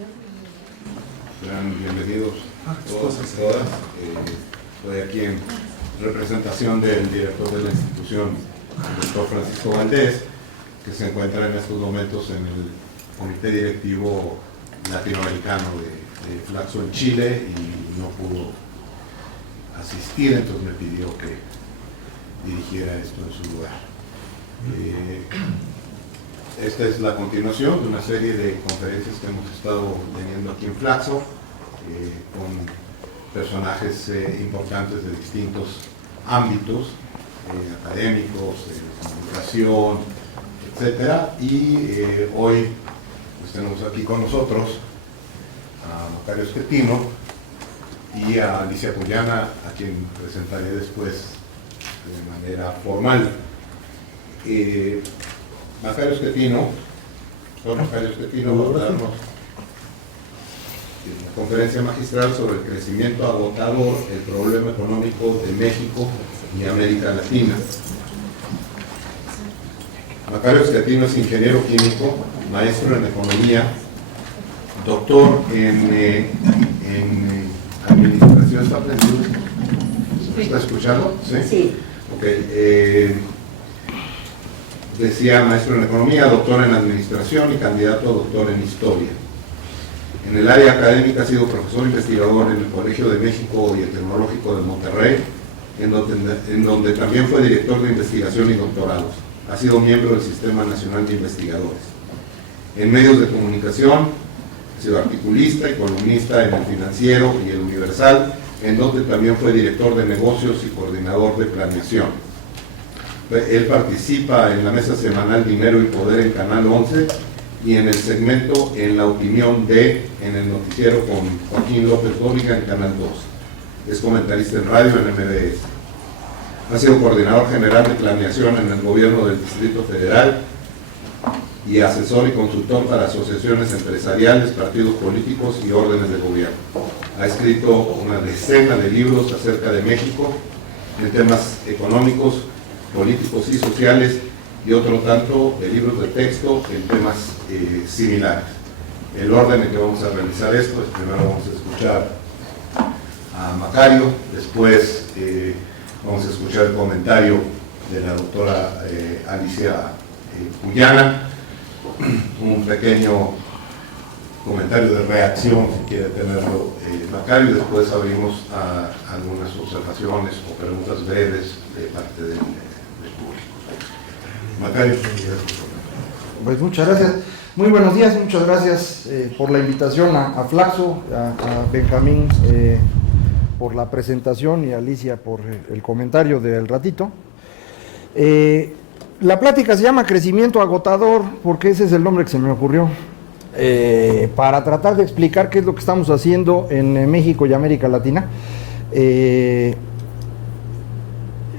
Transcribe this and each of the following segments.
Sean bienvenidos todos y todas. Estoy aquí en representación del director de la institución, el doctor Francisco Valdés, que se encuentra en estos momentos en el Comité Directivo Latinoamericano de Flaxo en Chile y no pudo asistir, entonces me pidió que dirigiera esto en su lugar. Esta es la continuación de una serie de conferencias que hemos estado teniendo aquí en Flaxo, con personajes importantes de distintos ámbitos, académicos, comunicación, etcétera. Y hoy pues, tenemos aquí con nosotros a Macario Schettino y a Alicia Puyana, a quien presentaré después de manera formal. Macario Schettino, va a darnos una conferencia magistral sobre el crecimiento agotador, el problema económico de México y América Latina. Macario Schettino es ingeniero químico, maestro en economía, doctor en administración. ¿Está aprendiendo? ¿Está escuchando? Sí. Sí. Ok. Decía maestro en economía, doctor en administración y candidato a doctor en historia. En el área académica ha sido profesor investigador en el Colegio de México y el Tecnológico de Monterrey, en donde también fue director de investigación y doctorados. Ha sido miembro del Sistema Nacional de Investigadores. En medios de comunicación, ha sido articulista y columnista en El Financiero y El Universal, en donde también fue director de negocios y coordinador de planeación. Él participa en la mesa semanal Dinero y Poder en Canal 11 y en el segmento En la Opinión en el noticiero con Joaquín López Dóriga en Canal 2. Es comentarista en radio en MBS. Ha sido coordinador general de planeación en el gobierno del Distrito Federal y asesor y consultor para asociaciones empresariales, partidos políticos y órdenes de gobierno. Ha escrito una decena de libros acerca de México en temas económicos, políticos y sociales, y otro tanto de libros de texto en temas similares. El orden en que vamos a realizar esto es: primero vamos a escuchar a Macario, después vamos a escuchar el comentario de la doctora Alicia Puyana, un pequeño comentario de reacción, si quiere tenerlo Macario, y después abrimos a algunas observaciones o preguntas breves de parte del público. Macario. Pues muchas gracias. Muy buenos días, muchas gracias por la invitación a Flaxo, a Benjamín por la presentación y a Alicia por el comentario del ratito. La plática se llama Crecimiento Agotador porque ese es el nombre que se me ocurrió, para tratar de explicar qué es lo que estamos haciendo en México y América Latina.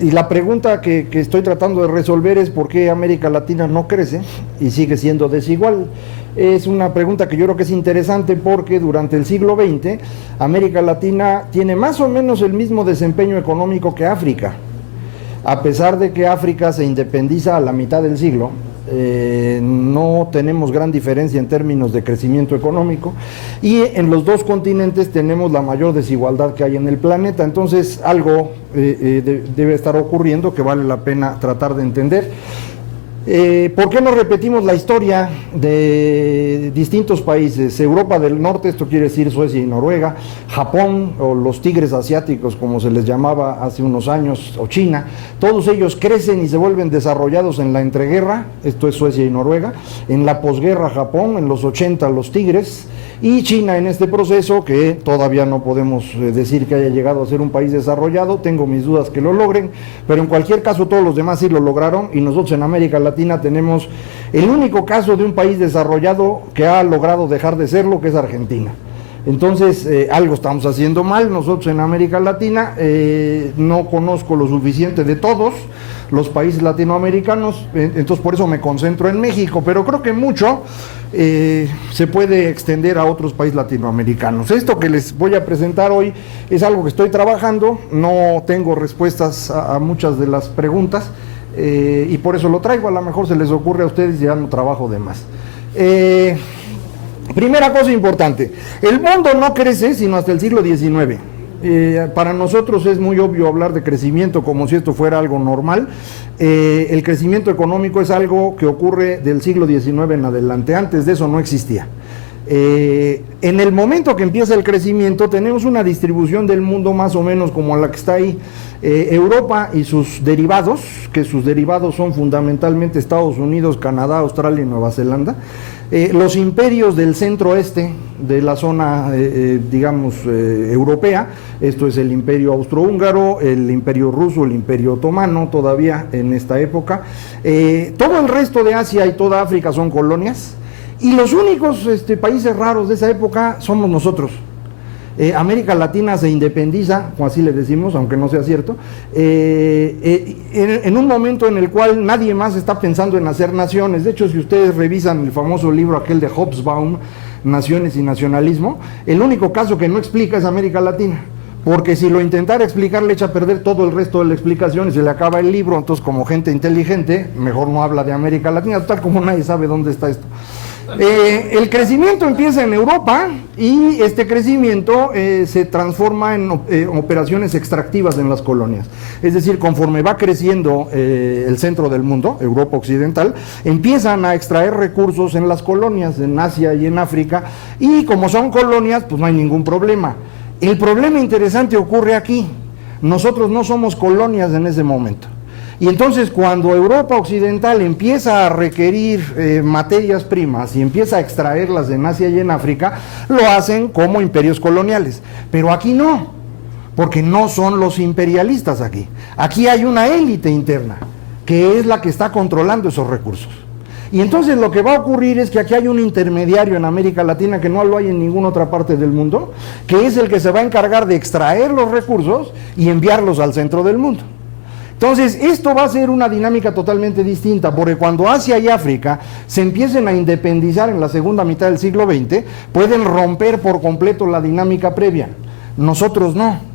Y la pregunta que estoy tratando de resolver es por qué América Latina no crece y sigue siendo desigual. Es una pregunta que yo creo que es interesante porque durante el siglo XX América Latina tiene más o menos el mismo desempeño económico que África. A pesar de que África se independiza a la mitad del siglo, no tenemos gran diferencia en términos de crecimiento económico, y en los dos continentes tenemos la mayor desigualdad que hay en el planeta. Entonces algo debe estar ocurriendo que vale la pena tratar de entender. ¿Por qué no repetimos la historia de distintos países? Europa del Norte, esto quiere decir Suecia y Noruega, Japón, o los tigres asiáticos como se les llamaba hace unos años, o China, todos ellos crecen y se vuelven desarrollados en la entreguerra, esto es Suecia y Noruega, en la posguerra Japón, en los 80 los tigres, y China en este proceso, que todavía no podemos decir que haya llegado a ser un país desarrollado, tengo mis dudas que lo logren, pero en cualquier caso todos los demás sí lo lograron, y nosotros en América Latina tenemos el único caso de un país desarrollado que ha logrado dejar de serlo, que es Argentina. Entonces algo estamos haciendo mal nosotros en América Latina. No conozco lo suficiente de todos los países latinoamericanos, entonces por eso me concentro en México, pero creo que mucho se puede extender a otros países latinoamericanos. Esto que les voy a presentar hoy es algo que estoy trabajando, no tengo respuestas a muchas de las preguntas, y por eso lo traigo. A lo mejor se les ocurre a ustedes y ya no trabajo de más. Primera cosa importante, el mundo no crece sino hasta el siglo XIX. Para nosotros es muy obvio hablar de crecimiento como si esto fuera algo normal. El crecimiento económico es algo que ocurre del siglo XIX en adelante, antes de eso no existía. En el momento que empieza el crecimiento tenemos una distribución del mundo más o menos como la que está ahí. Europa y sus derivados, que sus derivados son fundamentalmente Estados Unidos, Canadá, Australia y Nueva Zelanda. Los imperios del centro-este de la zona, europea, esto es el imperio austrohúngaro, el imperio ruso, el imperio otomano, todavía en esta época. Todo el resto de Asia y toda África son colonias, y los únicos países raros de esa época somos nosotros. América Latina se independiza, o así le decimos, aunque no sea cierto, en un momento en el cual nadie más está pensando en hacer naciones. De hecho, si ustedes revisan el famoso libro aquel de Hobsbawm, Naciones y Nacionalismo, el único caso que no explica es América Latina, porque si lo intentara explicar le echa a perder todo el resto de la explicación y se le acaba el libro. Entonces, como gente inteligente, mejor no habla de América Latina, tal como nadie sabe dónde está esto. El crecimiento empieza en Europa y este crecimiento se transforma en operaciones extractivas en las colonias. Es decir, conforme va creciendo el centro del mundo, Europa Occidental, empiezan a extraer recursos en las colonias, en Asia y en África, y como son colonias, pues no hay ningún problema. El problema interesante ocurre aquí. Nosotros no somos colonias en ese momento. Y entonces cuando Europa Occidental empieza a requerir materias primas y empieza a extraerlas en Asia y en África, lo hacen como imperios coloniales. Pero aquí no, porque no son los imperialistas aquí. Aquí hay una élite interna, que es la que está controlando esos recursos. Y entonces lo que va a ocurrir es que aquí hay un intermediario en América Latina que no lo hay en ninguna otra parte del mundo, que es el que se va a encargar de extraer los recursos y enviarlos al centro del mundo. Entonces, esto va a ser una dinámica totalmente distinta, porque cuando Asia y África se empiecen a independizar en la segunda mitad del siglo XX, pueden romper por completo la dinámica previa. Nosotros no,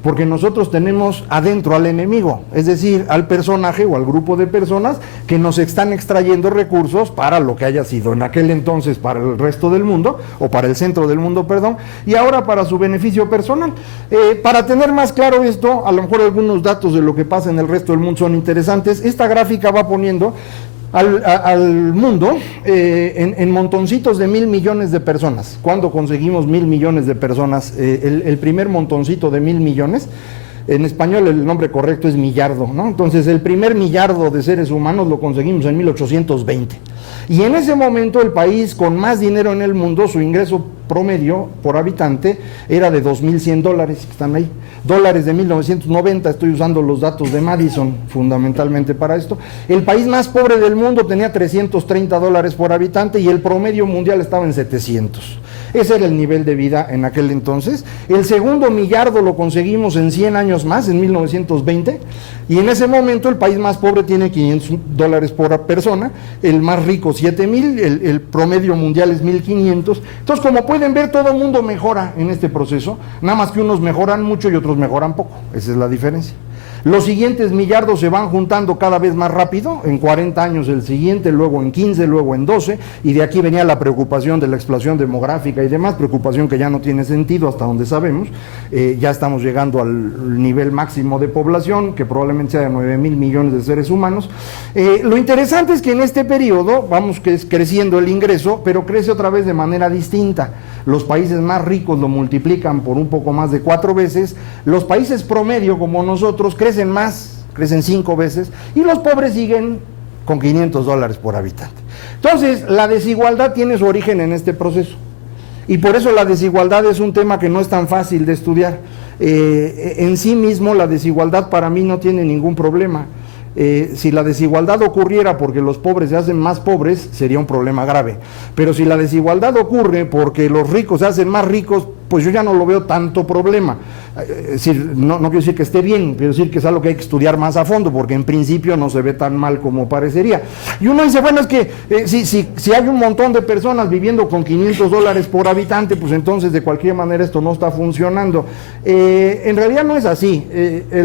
porque nosotros tenemos adentro al enemigo, es decir, al personaje o al grupo de personas que nos están extrayendo recursos para lo que haya sido en aquel entonces para el resto del mundo, o para el centro del mundo, perdón, y ahora para su beneficio personal. Para tener más claro esto, a lo mejor algunos datos de lo que pasa en el resto del mundo son interesantes. Esta gráfica va poniendo al mundo en montoncitos de 1.000 millones de personas. ¿Cuándo conseguimos 1.000 millones de personas? El primer montoncito de 1.000 millones, en español el nombre correcto es millardo, ¿no? Entonces el primer millardo de seres humanos lo conseguimos en 1820. Y en ese momento el país con más dinero en el mundo, su ingreso promedio por habitante era de $2.100, que están ahí. Dólares de 1990, estoy usando los datos de Madison fundamentalmente para esto. El país más pobre del mundo tenía $330 por habitante y el promedio mundial estaba en 700. Ese era el nivel de vida en aquel entonces. El segundo millardo lo conseguimos en 100 años más, en 1920, y en ese momento el país más pobre tiene $500 por persona, el más rico 7.000, el promedio mundial es 1.500. Entonces, como pueden ver, todo el mundo mejora en este proceso, nada más que unos mejoran mucho y otros mejoran poco. Esa es la diferencia. Los siguientes millardos se van juntando cada vez más rápido, en 40 años el siguiente, luego en 15, luego en 12, y de aquí venía la preocupación de la explosión demográfica y demás, preocupación que ya no tiene sentido hasta donde sabemos. Ya estamos llegando al nivel máximo de población, que probablemente sea de 9.000 millones de seres humanos. Lo interesante es que en este periodo vamos creciendo el ingreso, pero crece otra vez de manera distinta. Los países más ricos lo multiplican por un poco más de 4 veces, los países promedio como nosotros crecen más, crecen 5 veces, y los pobres siguen con $500 por habitante. Entonces, la desigualdad tiene su origen en este proceso, y por eso la desigualdad es un tema que no es tan fácil de estudiar. En sí mismo, la desigualdad para mí no tiene ningún problema. Si la desigualdad ocurriera porque los pobres se hacen más pobres, sería un problema grave. Pero si la desigualdad ocurre porque los ricos se hacen más ricos, pues yo ya no lo veo tanto problema. Es decir, no quiero decir que esté bien, quiero decir que es algo que hay que estudiar más a fondo, porque en principio no se ve tan mal como parecería. Y uno dice, bueno, es que si hay un montón de personas viviendo con $500 por habitante, pues entonces de cualquier manera esto no está funcionando. En realidad no es así.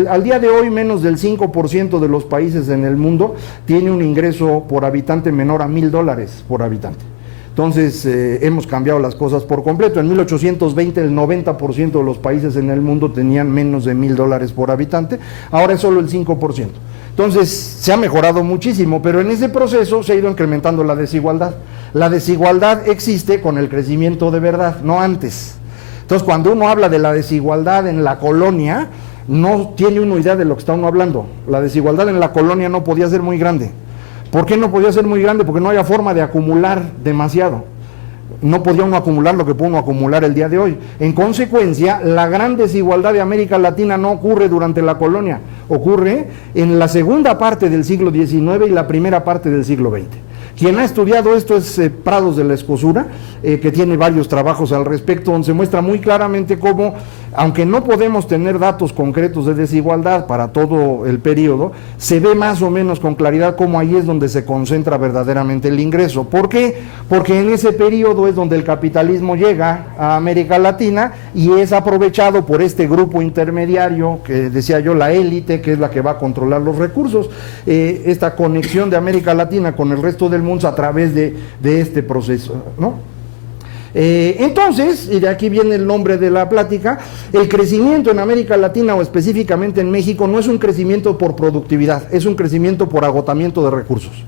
Al día de hoy menos del 5% de los países en el mundo tiene un ingreso por habitante menor a $1.000 por habitante. Entonces hemos cambiado las cosas por completo. En 1820 el 90% de los países en el mundo tenían menos de $1,000 por habitante, ahora es solo el 5%. Entonces se ha mejorado muchísimo, pero en ese proceso se ha ido incrementando la desigualdad. La desigualdad existe con el crecimiento de verdad, no antes. Entonces cuando uno habla de la desigualdad en la colonia, no tiene uno idea de lo que está uno hablando. La desigualdad en la colonia no podía ser muy grande. ¿Por qué no podía ser muy grande? Porque no había forma de acumular demasiado. No podía uno acumular lo que puede uno acumular el día de hoy. En consecuencia, la gran desigualdad de América Latina no ocurre durante la colonia, ocurre en la segunda parte del siglo XIX y la primera parte del siglo XX. Quien ha estudiado esto es Prados de la Escosura, que tiene varios trabajos al respecto, donde se muestra muy claramente cómo, aunque no podemos tener datos concretos de desigualdad para todo el periodo, se ve más o menos con claridad cómo ahí es donde se concentra verdaderamente el ingreso. ¿Por qué? Porque en ese periodo es donde el capitalismo llega a América Latina y es aprovechado por este grupo intermediario, que decía yo, la élite, que es la que va a controlar los recursos. Esta conexión de América Latina con el resto del mundo a través de este proceso, ¿no? Entonces, y de aquí viene el nombre de la plática, el crecimiento en América Latina o específicamente en México no es un crecimiento por productividad, es un crecimiento por agotamiento de recursos.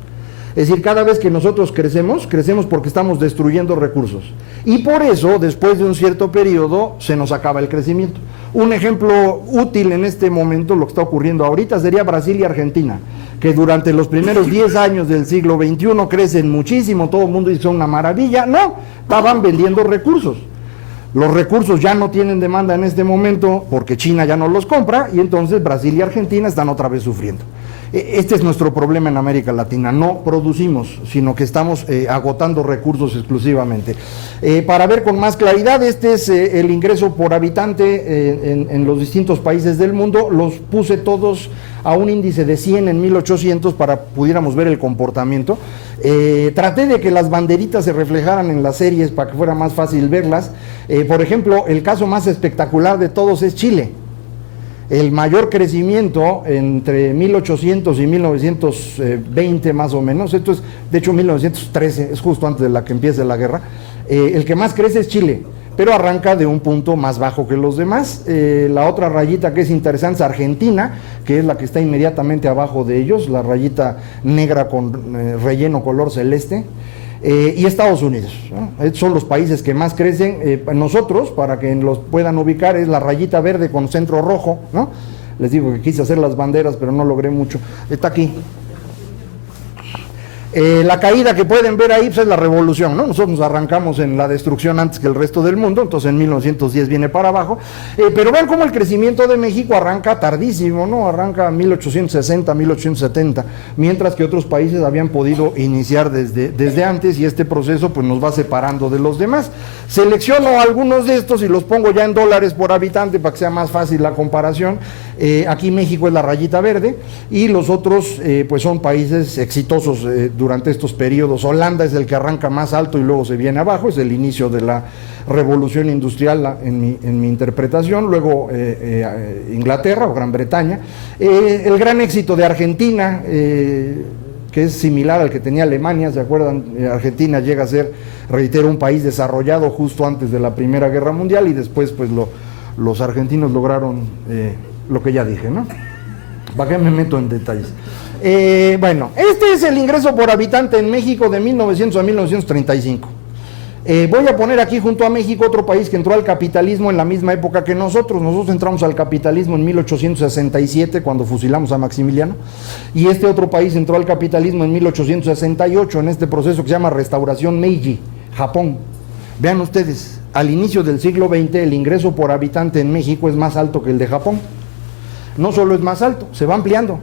Es decir, cada vez que nosotros crecemos porque estamos destruyendo recursos. Y por eso, después de un cierto periodo, se nos acaba el crecimiento. Un ejemplo útil en este momento, lo que está ocurriendo ahorita, sería Brasil y Argentina, que durante los primeros 10 años del siglo XXI crecen muchísimo, todo el mundo dice una maravilla. No, estaban vendiendo recursos. Los recursos ya no tienen demanda en este momento porque China ya no los compra y entonces Brasil y Argentina están otra vez sufriendo. Este es nuestro problema en América Latina, no producimos, sino que estamos agotando recursos exclusivamente. Para ver con más claridad, este es el ingreso por habitante en los distintos países del mundo. Los puse todos a un índice de 100 en 1800 para pudiéramos ver el comportamiento. Traté de que las banderitas se reflejaran en las series para que fuera más fácil verlas. Por ejemplo, el caso más espectacular de todos es Chile. El mayor crecimiento entre 1800 y 1920 más o menos, esto es de hecho 1913, es justo antes de la que empiece la guerra, el que más crece es Chile, pero arranca de un punto más bajo que los demás. La otra rayita que es interesante es Argentina, que es la que está inmediatamente abajo de ellos, la rayita negra con relleno color celeste. Y Estados Unidos, ¿no? Son los países que más crecen. Nosotros, para que los puedan ubicar, es la rayita verde con centro rojo, ¿no? Les digo que quise hacer las banderas, pero no logré mucho. Está aquí. La caída que pueden ver ahí pues, es la revolución, ¿no? Nosotros nos arrancamos en la destrucción antes que el resto del mundo, entonces en 1910 viene para abajo, pero vean cómo el crecimiento de México arranca tardísimo, ¿no? Arranca 1860, 1870, mientras que otros países habían podido iniciar desde antes y este proceso pues nos va separando de los demás. Selecciono algunos de estos y los pongo ya en dólares por habitante para que sea más fácil la comparación. Aquí México es la rayita verde y los otros pues son países exitosos durante estos periodos. Holanda es el que arranca más alto y luego se viene abajo, es el inicio de la revolución industrial en mi interpretación. Luego Inglaterra o Gran Bretaña. El gran éxito de Argentina, que es similar al que tenía Alemania, ¿se acuerdan? Argentina llega a ser, reitero, un país desarrollado justo antes de la Primera Guerra Mundial y después pues los argentinos lograron lo que ya dije, ¿no? ¿Para qué me meto en detalles? Bueno, este es el ingreso por habitante en México de 1900 a 1935. Voy a poner aquí junto a México otro país que entró al capitalismo en la misma época que nosotros. Nosotros entramos al capitalismo en 1867 cuando fusilamos a Maximiliano y este otro país entró al capitalismo en 1868 en este proceso que se llama Restauración Meiji, Japón. Vean ustedes, al inicio del siglo XX el ingreso por habitante en México es más alto que el de Japón. No solo es más alto, se va ampliando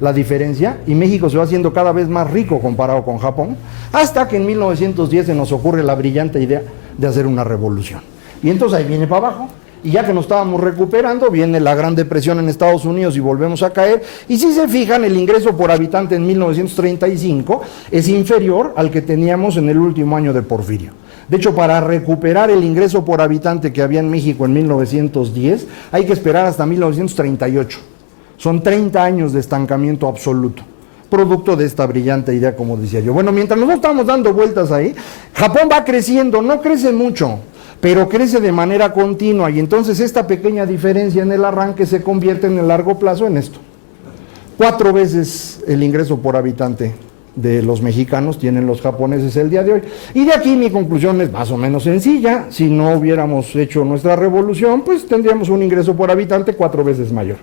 la diferencia y México se va haciendo cada vez más rico comparado con Japón, hasta que en 1910 se nos ocurre la brillante idea de hacer una revolución. Y entonces ahí viene para abajo, y ya que nos estábamos recuperando, viene la Gran Depresión en Estados Unidos y volvemos a caer, y si se fijan, el ingreso por habitante en 1935 es inferior al que teníamos en el último año de Porfirio. De hecho, para recuperar el ingreso por habitante que había en México en 1910, hay que esperar hasta 1938. Son 30 años de estancamiento absoluto producto de esta brillante idea, como decía yo. Bueno, mientras nosotros estamos dando vueltas ahí, Japón va creciendo, no crece mucho, pero crece de manera continua, y entonces esta pequeña diferencia en el arranque se convierte en el largo plazo en esto. 4 veces el ingreso por habitante de los mexicanos tienen los japoneses el día de hoy. Y de aquí mi conclusión es más o menos sencilla: si no hubiéramos hecho nuestra revolución, pues tendríamos un ingreso por habitante 4 veces mayor.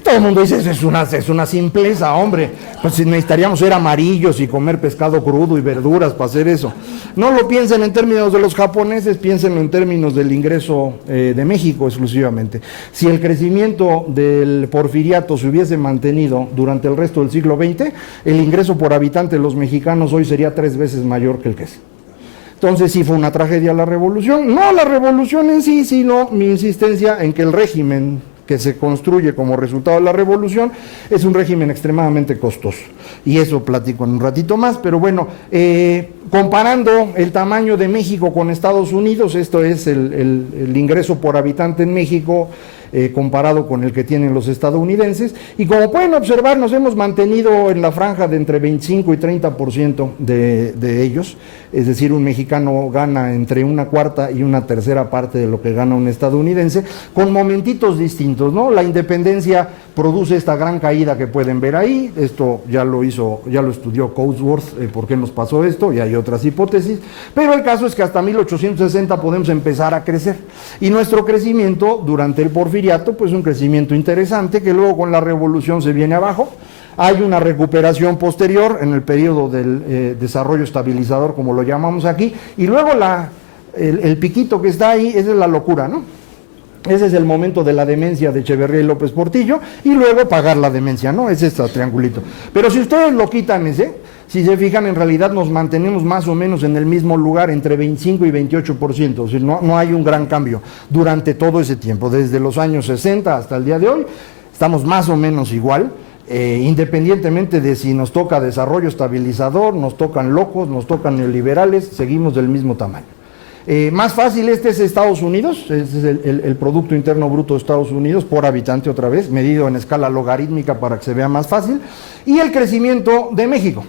Todo el mundo dice, es una simpleza, hombre, pues si necesitaríamos ser amarillos y comer pescado crudo y verduras para hacer eso. No lo piensen en términos de los japoneses, piensen en términos del ingreso de México exclusivamente. Si el crecimiento del porfiriato se hubiese mantenido durante el resto del siglo XX, el ingreso por habitante de los mexicanos hoy sería 3 veces mayor que el que es. Entonces sí fue una tragedia la revolución, no la revolución en sí, sino mi insistencia en que el régimen que se construye como resultado de la revolución es un régimen extremadamente costoso, y eso platico en un ratito más. Pero bueno, comparando el tamaño de México con Estados Unidos, esto es el ingreso por habitante en México comparado con el que tienen los estadounidenses, y como pueden observar, nos hemos mantenido en la franja de entre 25 y 30% de ellos, es decir, un mexicano gana entre 1/4 y 1/3 parte de lo que gana un estadounidense, con momentitos distintos, ¿no? La independencia produce esta gran caída que pueden ver ahí, esto ya lo estudió Coatsworth, por qué nos pasó esto, y hay otras hipótesis, pero el caso es que hasta 1860 podemos empezar a crecer, y nuestro crecimiento durante el porfiriato, pues un crecimiento interesante, que luego con la revolución se viene abajo. Hay una recuperación posterior en el periodo del desarrollo estabilizador, como lo llamamos aquí, y luego el piquito que está ahí, esa es la locura, ¿no? Ese es el momento de la demencia de Echeverría y López Portillo, y luego pagar la demencia, ¿no? Es este triangulito. Pero si ustedes lo quitan si se fijan, en realidad nos mantenemos más o menos en el mismo lugar, entre 25 y 28%, o sea, no hay un gran cambio durante todo ese tiempo, desde los años 60 hasta el día de hoy, estamos más o menos igual, independientemente de si nos toca desarrollo estabilizador, nos tocan locos, nos tocan neoliberales, seguimos del mismo tamaño. Más fácil, este es Estados Unidos, este es el Producto Interno Bruto de Estados Unidos por habitante, otra vez, medido en escala logarítmica para que se vea más fácil, y el crecimiento de México.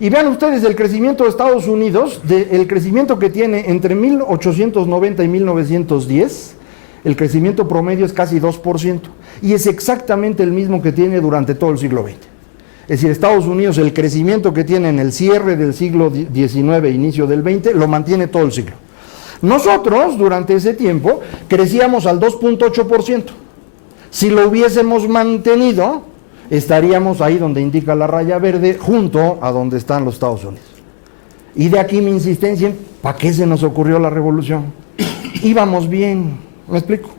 Y vean ustedes el crecimiento de Estados Unidos, el crecimiento que tiene entre 1890 y 1910, el crecimiento promedio es casi 2%, y es exactamente el mismo que tiene durante todo el siglo XX. Es decir, Estados Unidos, el crecimiento que tiene en el cierre del siglo XIX, inicio del XX, lo mantiene todo el siglo. Nosotros, durante ese tiempo, crecíamos al 2.8%. Si lo hubiésemos mantenido, estaríamos ahí donde indica la raya verde, junto a donde están los Estados Unidos. Y de aquí mi insistencia en ¿para qué se nos ocurrió la revolución? Íbamos bien, ¿me explico?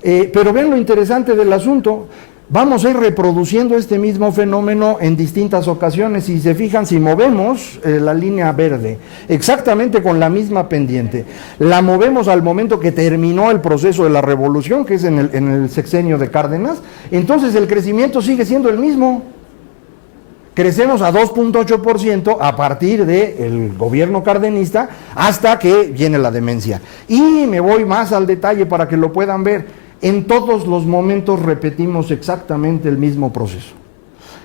Pero ven lo interesante del asunto. Vamos a ir reproduciendo este mismo fenómeno en distintas ocasiones. Si se fijan, si movemos la línea verde exactamente con la misma pendiente, la movemos al momento que terminó el proceso de la revolución, que es en el sexenio de Cárdenas, entonces el crecimiento sigue siendo el mismo. Crecemos a 2.8% a partir del gobierno cardenista hasta que viene la demencia. Y me voy más al detalle para que lo puedan ver. En todos los momentos repetimos exactamente el mismo proceso.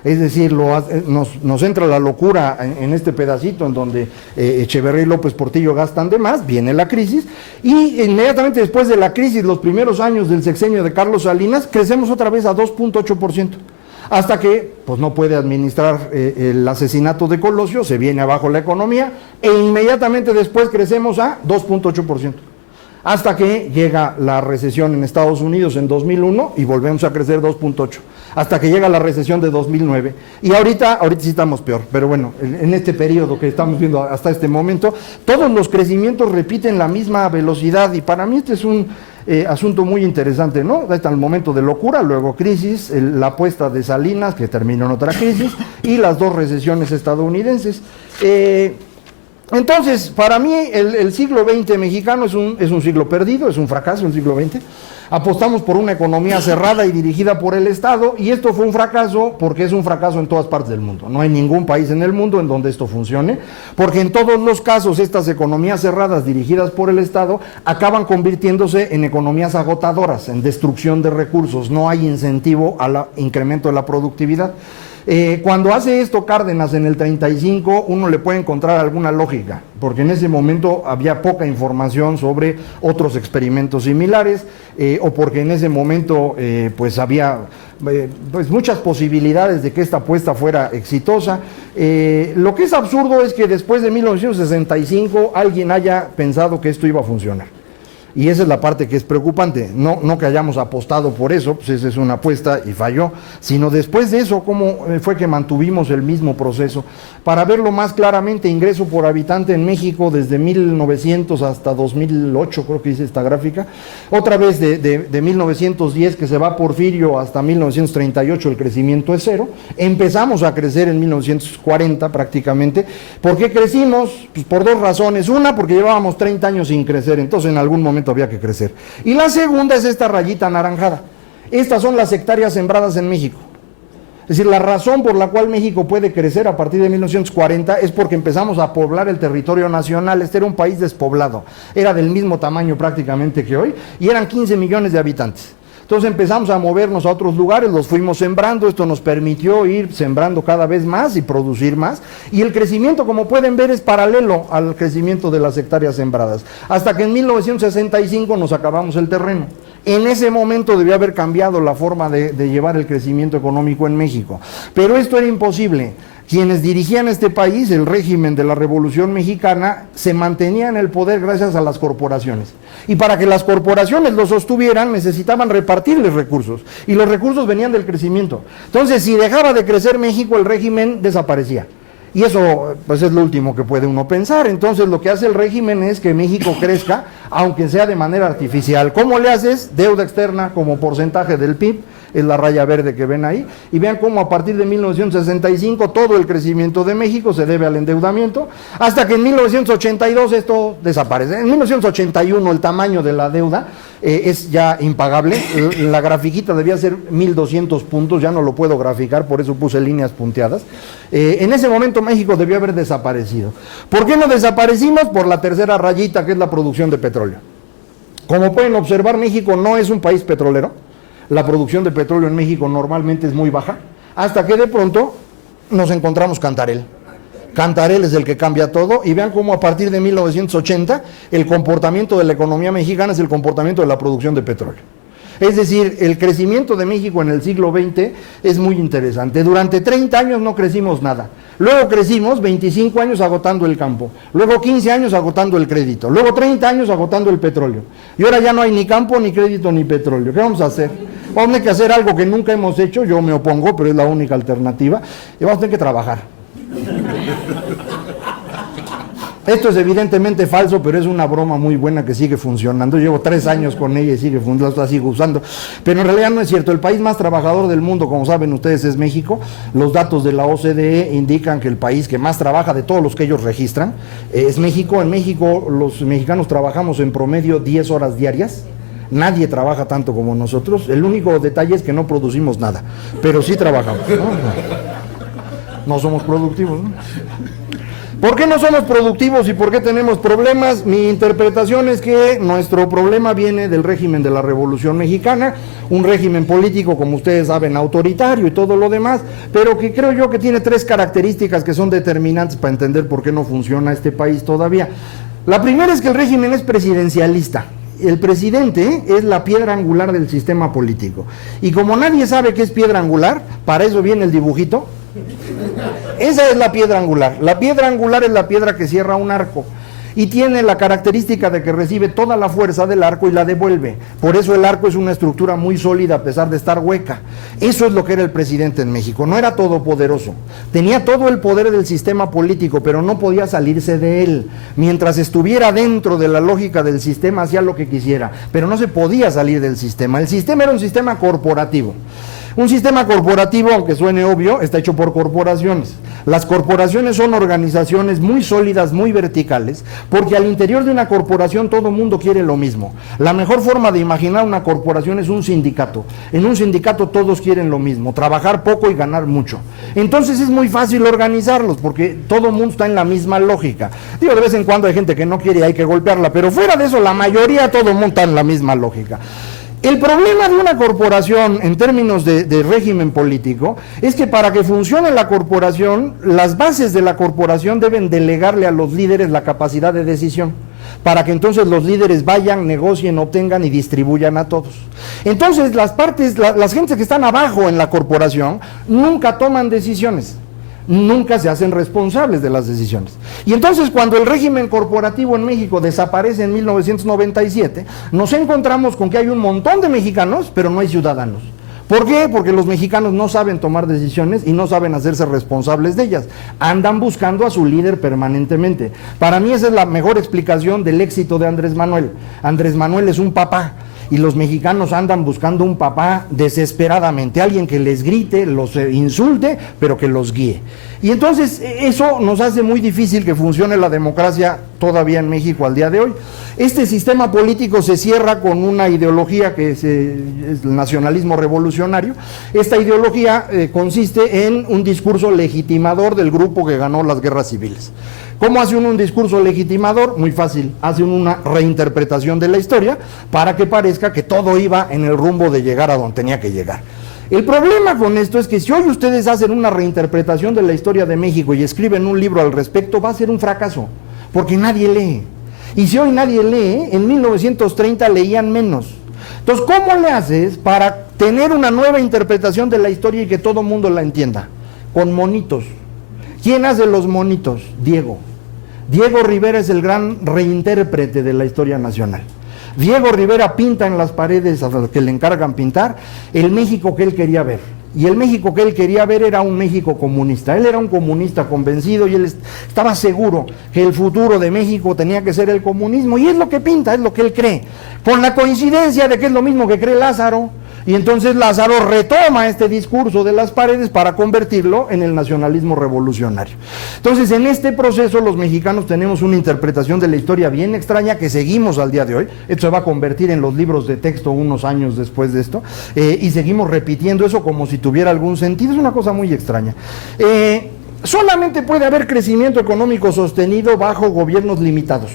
Es decir, nos entra la locura en este pedacito en donde Echeverría y López Portillo gastan de más, viene la crisis, y inmediatamente después de la crisis, los primeros años del sexenio de Carlos Salinas, crecemos otra vez a 2.8%. Hasta que pues no puede administrar el asesinato de Colosio, se viene abajo la economía, e inmediatamente después crecemos a 2.8%. Hasta que llega la recesión en Estados Unidos en 2001 y volvemos a crecer 2.8, hasta que llega la recesión de 2009. Y ahorita sí estamos peor, pero bueno, en este periodo que estamos viendo hasta este momento, todos los crecimientos repiten la misma velocidad, y para mí este es un asunto muy interesante, ¿no? Está el momento de locura, luego crisis, la apuesta de Salinas, que terminó en otra crisis, y las 2 recesiones estadounidenses. Entonces, para mí el siglo XX mexicano es un siglo perdido, es un fracaso el siglo XX. Apostamos por una economía cerrada y dirigida por el Estado, y esto fue un fracaso porque es un fracaso en todas partes del mundo. No hay ningún país en el mundo en donde esto funcione, porque en todos los casos estas economías cerradas dirigidas por el Estado acaban convirtiéndose en economías agotadoras, en destrucción de recursos. No hay incentivo al incremento de la productividad. Cuando hace esto Cárdenas en el 35, uno le puede encontrar alguna lógica, porque en ese momento había poca información sobre otros experimentos similares, o porque en ese momento pues había pues muchas posibilidades de que esta apuesta fuera exitosa. Lo que es absurdo es que después de 1965 alguien haya pensado que esto iba a funcionar. Y esa es la parte que es preocupante, no que hayamos apostado por eso, pues esa es una apuesta y falló, sino después de eso, cómo fue que mantuvimos el mismo proceso. Para verlo más claramente, ingreso por habitante en México desde 1900 hasta 2008, creo que dice esta gráfica, otra vez de 1910 que se va Porfirio hasta 1938 el crecimiento es cero, empezamos a crecer en 1940 prácticamente. ¿Por qué crecimos? Pues por dos razones, una porque llevábamos 30 años sin crecer, entonces en algún momento había que crecer. Y la segunda es esta rayita anaranjada. Estas son las hectáreas sembradas en México. Es decir, la razón por la cual México puede crecer a partir de 1940 es porque empezamos a poblar el territorio nacional. Este era un país despoblado, era del mismo tamaño prácticamente que hoy, y eran 15 millones de habitantes. Entonces empezamos a movernos a otros lugares, los fuimos sembrando, esto nos permitió ir sembrando cada vez más y producir más, y el crecimiento, como pueden ver, es paralelo al crecimiento de las hectáreas sembradas, hasta que en 1965 nos acabamos el terreno. En ese momento debió haber cambiado la forma de llevar el crecimiento económico en México, pero esto era imposible. Quienes dirigían este país, el régimen de la Revolución Mexicana, se mantenía en el poder gracias a las corporaciones. Y para que las corporaciones lo sostuvieran, necesitaban repartirles recursos. Y los recursos venían del crecimiento. Entonces, si dejaba de crecer México, el régimen desaparecía. Y eso pues es lo último que puede uno pensar. Entonces lo que hace el régimen es que México crezca, aunque sea de manera artificial. ¿Cómo le haces? Deuda externa como porcentaje del PIB, es la raya verde que ven ahí, y vean cómo a partir de 1965 todo el crecimiento de México se debe al endeudamiento, hasta que en 1982 esto desaparece. En 1981 el tamaño de la deuda es ya impagable. La grafiquita debía ser 1200 puntos, ya no lo puedo graficar, por eso puse líneas punteadas. En ese momento México debió haber desaparecido. ¿Por qué no desaparecimos? Por la tercera rayita, que es la producción de petróleo. Como pueden observar, México no es un país petrolero. La producción de petróleo en México normalmente es muy baja, hasta que de pronto nos encontramos Cantarell. Cantarell es el que cambia todo, y vean cómo a partir de 1980 el comportamiento de la economía mexicana es el comportamiento de la producción de petróleo. Es decir, el crecimiento de México en el siglo XX es muy interesante. Durante 30 años no crecimos nada. Luego crecimos 25 años agotando el campo. Luego 15 años agotando el crédito. Luego 30 años agotando el petróleo. Y ahora ya no hay ni campo, ni crédito, ni petróleo. ¿Qué vamos a hacer? Vamos a tener que hacer algo que nunca hemos hecho. Yo me opongo, pero es la única alternativa. Y vamos a tener que trabajar. Esto es evidentemente falso, pero es una broma muy buena que sigue funcionando. Llevo 3 años con ella y sigue funcionando, la sigo usando. Pero en realidad no es cierto. El país más trabajador del mundo, como saben ustedes, es México. Los datos de la OCDE indican que el país que más trabaja de todos los que ellos registran es México. En México los mexicanos trabajamos en promedio 10 horas diarias. Nadie trabaja tanto como nosotros. El único detalle es que no producimos nada, pero sí trabajamos, ¿no? No somos productivos, ¿no? ¿Por qué no somos productivos y por qué tenemos problemas? Mi interpretación es que nuestro problema viene del régimen de la Revolución Mexicana, un régimen político, como ustedes saben, autoritario y todo lo demás, pero que creo yo que tiene 3 características que son determinantes para entender por qué no funciona este país todavía. La primera es que el régimen es presidencialista. El presidente es la piedra angular del sistema político. Y como nadie sabe qué es piedra angular, para eso viene el dibujito. Esa es la piedra angular. La piedra angular es la piedra que cierra un arco y tiene la característica de que recibe toda la fuerza del arco y la devuelve. Por eso el arco es una estructura muy sólida a pesar de estar hueca. Eso es lo que era el presidente en México. No era todopoderoso. Tenía todo el poder del sistema político, pero no podía salirse de él. Mientras estuviera dentro de la lógica del sistema, hacía lo que quisiera, pero no se podía salir del sistema. El sistema era un sistema corporativo. Un sistema corporativo, aunque suene obvio, está hecho por corporaciones. Las corporaciones son organizaciones muy sólidas, muy verticales, porque al interior de una corporación todo el mundo quiere lo mismo. La mejor forma de imaginar una corporación es un sindicato. En un sindicato todos quieren lo mismo, trabajar poco y ganar mucho. Entonces es muy fácil organizarlos, porque todo el mundo está en la misma lógica. Digo, de vez en cuando hay gente que no quiere y hay que golpearla, pero fuera de eso, la mayoría, todo el mundo está en la misma lógica. El problema de una corporación en términos de régimen político es que para que funcione la corporación, las bases de la corporación deben delegarle a los líderes la capacidad de decisión, para que entonces los líderes vayan, negocien, obtengan y distribuyan a todos. Entonces las gentes que están abajo en la corporación nunca toman decisiones, nunca se hacen responsables de las decisiones. Y entonces cuando el régimen corporativo en México desaparece en 1997, nos encontramos con que hay un montón de mexicanos, pero no hay ciudadanos. ¿Por qué? Porque los mexicanos no saben tomar decisiones y no saben hacerse responsables de ellas. Andan buscando a su líder permanentemente. Para mí esa es la mejor explicación del éxito de Andrés Manuel. Andrés Manuel es un papá. Y los mexicanos andan buscando un papá desesperadamente, alguien que les grite, los insulte, pero que los guíe. Y entonces eso nos hace muy difícil que funcione la democracia todavía en México al día de hoy. Este sistema político se cierra con una ideología que es el nacionalismo revolucionario. Esta ideología consiste en un discurso legitimador del grupo que ganó las guerras civiles. ¿Cómo hace uno un discurso legitimador? Muy fácil, hace una reinterpretación de la historia para que parezca que todo iba en el rumbo de llegar a donde tenía que llegar. El problema con esto es que si hoy ustedes hacen una reinterpretación de la historia de México y escriben un libro al respecto, va a ser un fracaso, porque nadie lee. Y si hoy nadie lee, en 1930 leían menos. Entonces, ¿cómo le haces para tener una nueva interpretación de la historia y que todo el mundo la entienda? Con monitos. ¿Quién hace los monitos? Diego. Diego Rivera es el gran reintérprete de la historia nacional. Diego Rivera pinta en las paredes a las que le encargan pintar el México que él quería ver. Y el México que él quería ver era un México comunista. Él era un comunista convencido y él estaba seguro que el futuro de México tenía que ser el comunismo. Y es lo que pinta, es lo que él cree. Con la coincidencia de que es lo mismo que cree Lázaro. Y entonces Lázaro retoma este discurso de las paredes para convertirlo en el nacionalismo revolucionario. Entonces, en este proceso los mexicanos tenemos una interpretación de la historia bien extraña que seguimos al día de hoy. Esto se va a convertir en los libros de texto unos años después de esto, y seguimos repitiendo eso como si tuviera algún sentido. Es una cosa muy extraña. Solamente puede haber crecimiento económico sostenido bajo gobiernos limitados.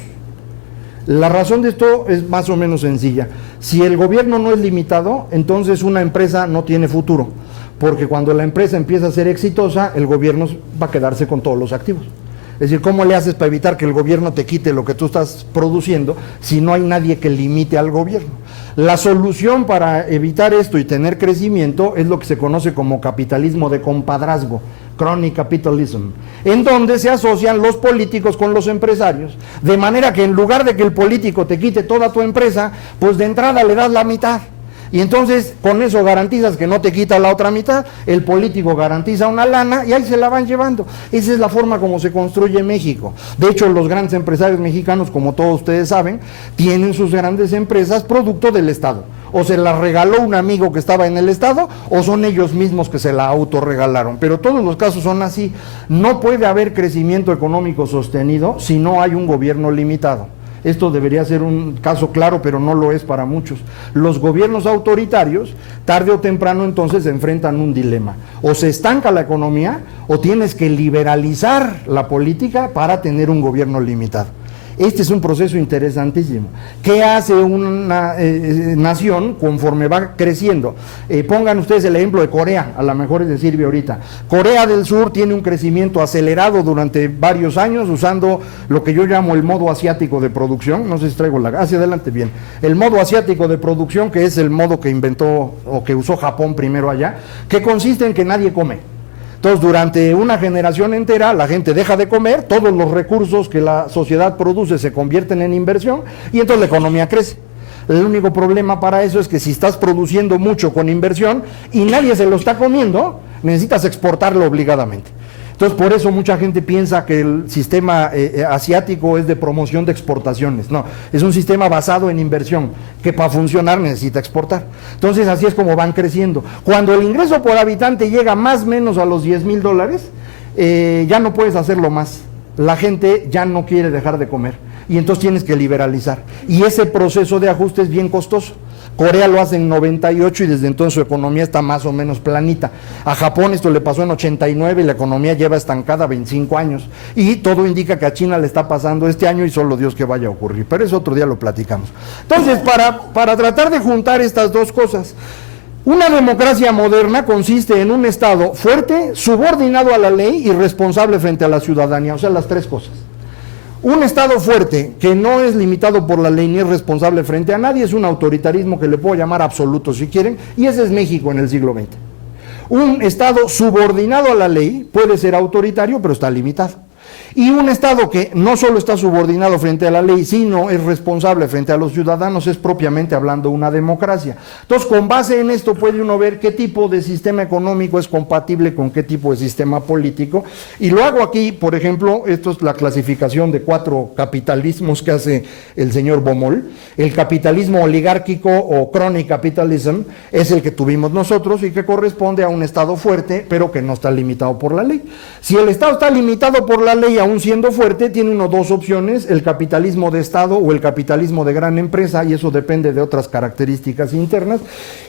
La razón de esto es más o menos sencilla. Si el gobierno no es limitado, entonces una empresa no tiene futuro, porque cuando la empresa empieza a ser exitosa, el gobierno va a quedarse con todos los activos. Es decir, ¿cómo le haces para evitar que el gobierno te quite lo que tú estás produciendo si no hay nadie que limite al gobierno? La solución para evitar esto y tener crecimiento es lo que se conoce como capitalismo de compadrazgo, crony capitalism, en donde se asocian los políticos con los empresarios, de manera que en lugar de que el político te quite toda tu empresa, pues de entrada le das la mitad. Y entonces con eso garantizas que no te quita la otra mitad, el político garantiza una lana y ahí se la van llevando. Esa es la forma como se construye México. De hecho, los grandes empresarios mexicanos, como todos ustedes saben, tienen sus grandes empresas producto del Estado. O se las regaló un amigo que estaba en el Estado, o son ellos mismos que se la autorregalaron. Pero todos los casos son así. No puede haber crecimiento económico sostenido si no hay un gobierno limitado. Esto debería ser un caso claro, pero no lo es para muchos. Los gobiernos autoritarios, tarde o temprano, entonces se enfrentan a un dilema. O se estanca la economía, o tienes que liberalizar la política para tener un gobierno limitado. Este es un proceso interesantísimo. ¿Qué hace una nación conforme va creciendo? Pongan ustedes el ejemplo de Corea, a lo mejor les sirve ahorita. Corea del Sur tiene un crecimiento acelerado durante varios años usando lo que yo llamo el modo asiático de producción. No sé si traigo hacia adelante bien. El modo asiático de producción, que es el modo que inventó o que usó Japón primero allá, que consiste en que nadie come. Entonces, durante una generación entera, la gente deja de comer, todos los recursos que la sociedad produce se convierten en inversión y entonces la economía crece. El único problema para eso es que si estás produciendo mucho con inversión y nadie se lo está comiendo, necesitas exportarlo obligadamente. Entonces, por eso mucha gente piensa que el sistema asiático es de promoción de exportaciones. No, es un sistema basado en inversión, que para funcionar necesita exportar. Entonces, así es como van creciendo. Cuando el ingreso por habitante llega más o menos a los $10,000, ya no puedes hacerlo más. La gente ya no quiere dejar de comer. y entonces tienes que liberalizar. Y ese proceso de ajuste es bien costoso. Corea lo hace en 98 y desde entonces su economía está más o menos planita. A Japón esto le pasó en 89 y la economía lleva estancada 25 años. Y todo indica que a China le está pasando este año y solo Dios que vaya a ocurrir. Pero eso otro día lo platicamos. Entonces, para tratar de juntar estas dos cosas, una democracia moderna consiste en un Estado fuerte, subordinado a la ley y responsable frente a la ciudadanía. O sea, las tres cosas. Un Estado fuerte que no es limitado por la ley ni es responsable frente a nadie es un autoritarismo que le puedo llamar absoluto si quieren, y ese es México en el siglo XX. Un Estado subordinado a la ley puede ser autoritario, pero está limitado. Y un Estado que no solo está subordinado frente a la ley, sino es responsable frente a los ciudadanos, es propiamente hablando una democracia. Entonces, con base en esto puede uno ver qué tipo de sistema económico es compatible con qué tipo de sistema político. Y lo hago aquí, por ejemplo, esto es la clasificación de 4 capitalismos que hace el señor Baumol. El capitalismo oligárquico o crony capitalism es el que tuvimos nosotros y que corresponde a un Estado fuerte, pero que no está limitado por la ley. Si el Estado está limitado por la ley, aún siendo fuerte, tiene uno dos opciones: el capitalismo de Estado o el capitalismo de gran empresa, y eso depende de otras características internas,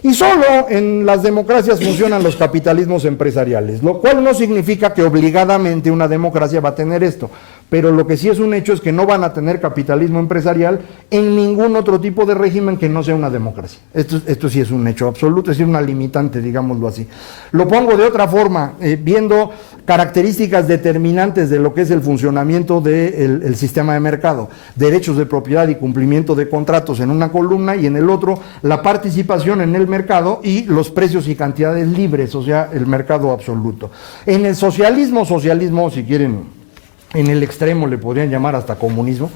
y solo en las democracias funcionan los capitalismos empresariales, lo cual no significa que obligadamente una democracia va a tener esto, pero lo que sí es un hecho es que no van a tener capitalismo empresarial en ningún otro tipo de régimen que no sea una democracia. Esto sí es un hecho absoluto, es decir, una limitante, digámoslo así. Lo pongo de otra forma, viendo características determinantes de lo que es el funcionamiento del sistema de mercado: derechos de propiedad y cumplimiento de contratos en una columna, y en el otro la participación en el mercado y los precios y cantidades libres, o sea, el mercado absoluto. En el socialismo si quieren, en el extremo le podrían llamar hasta comunismo,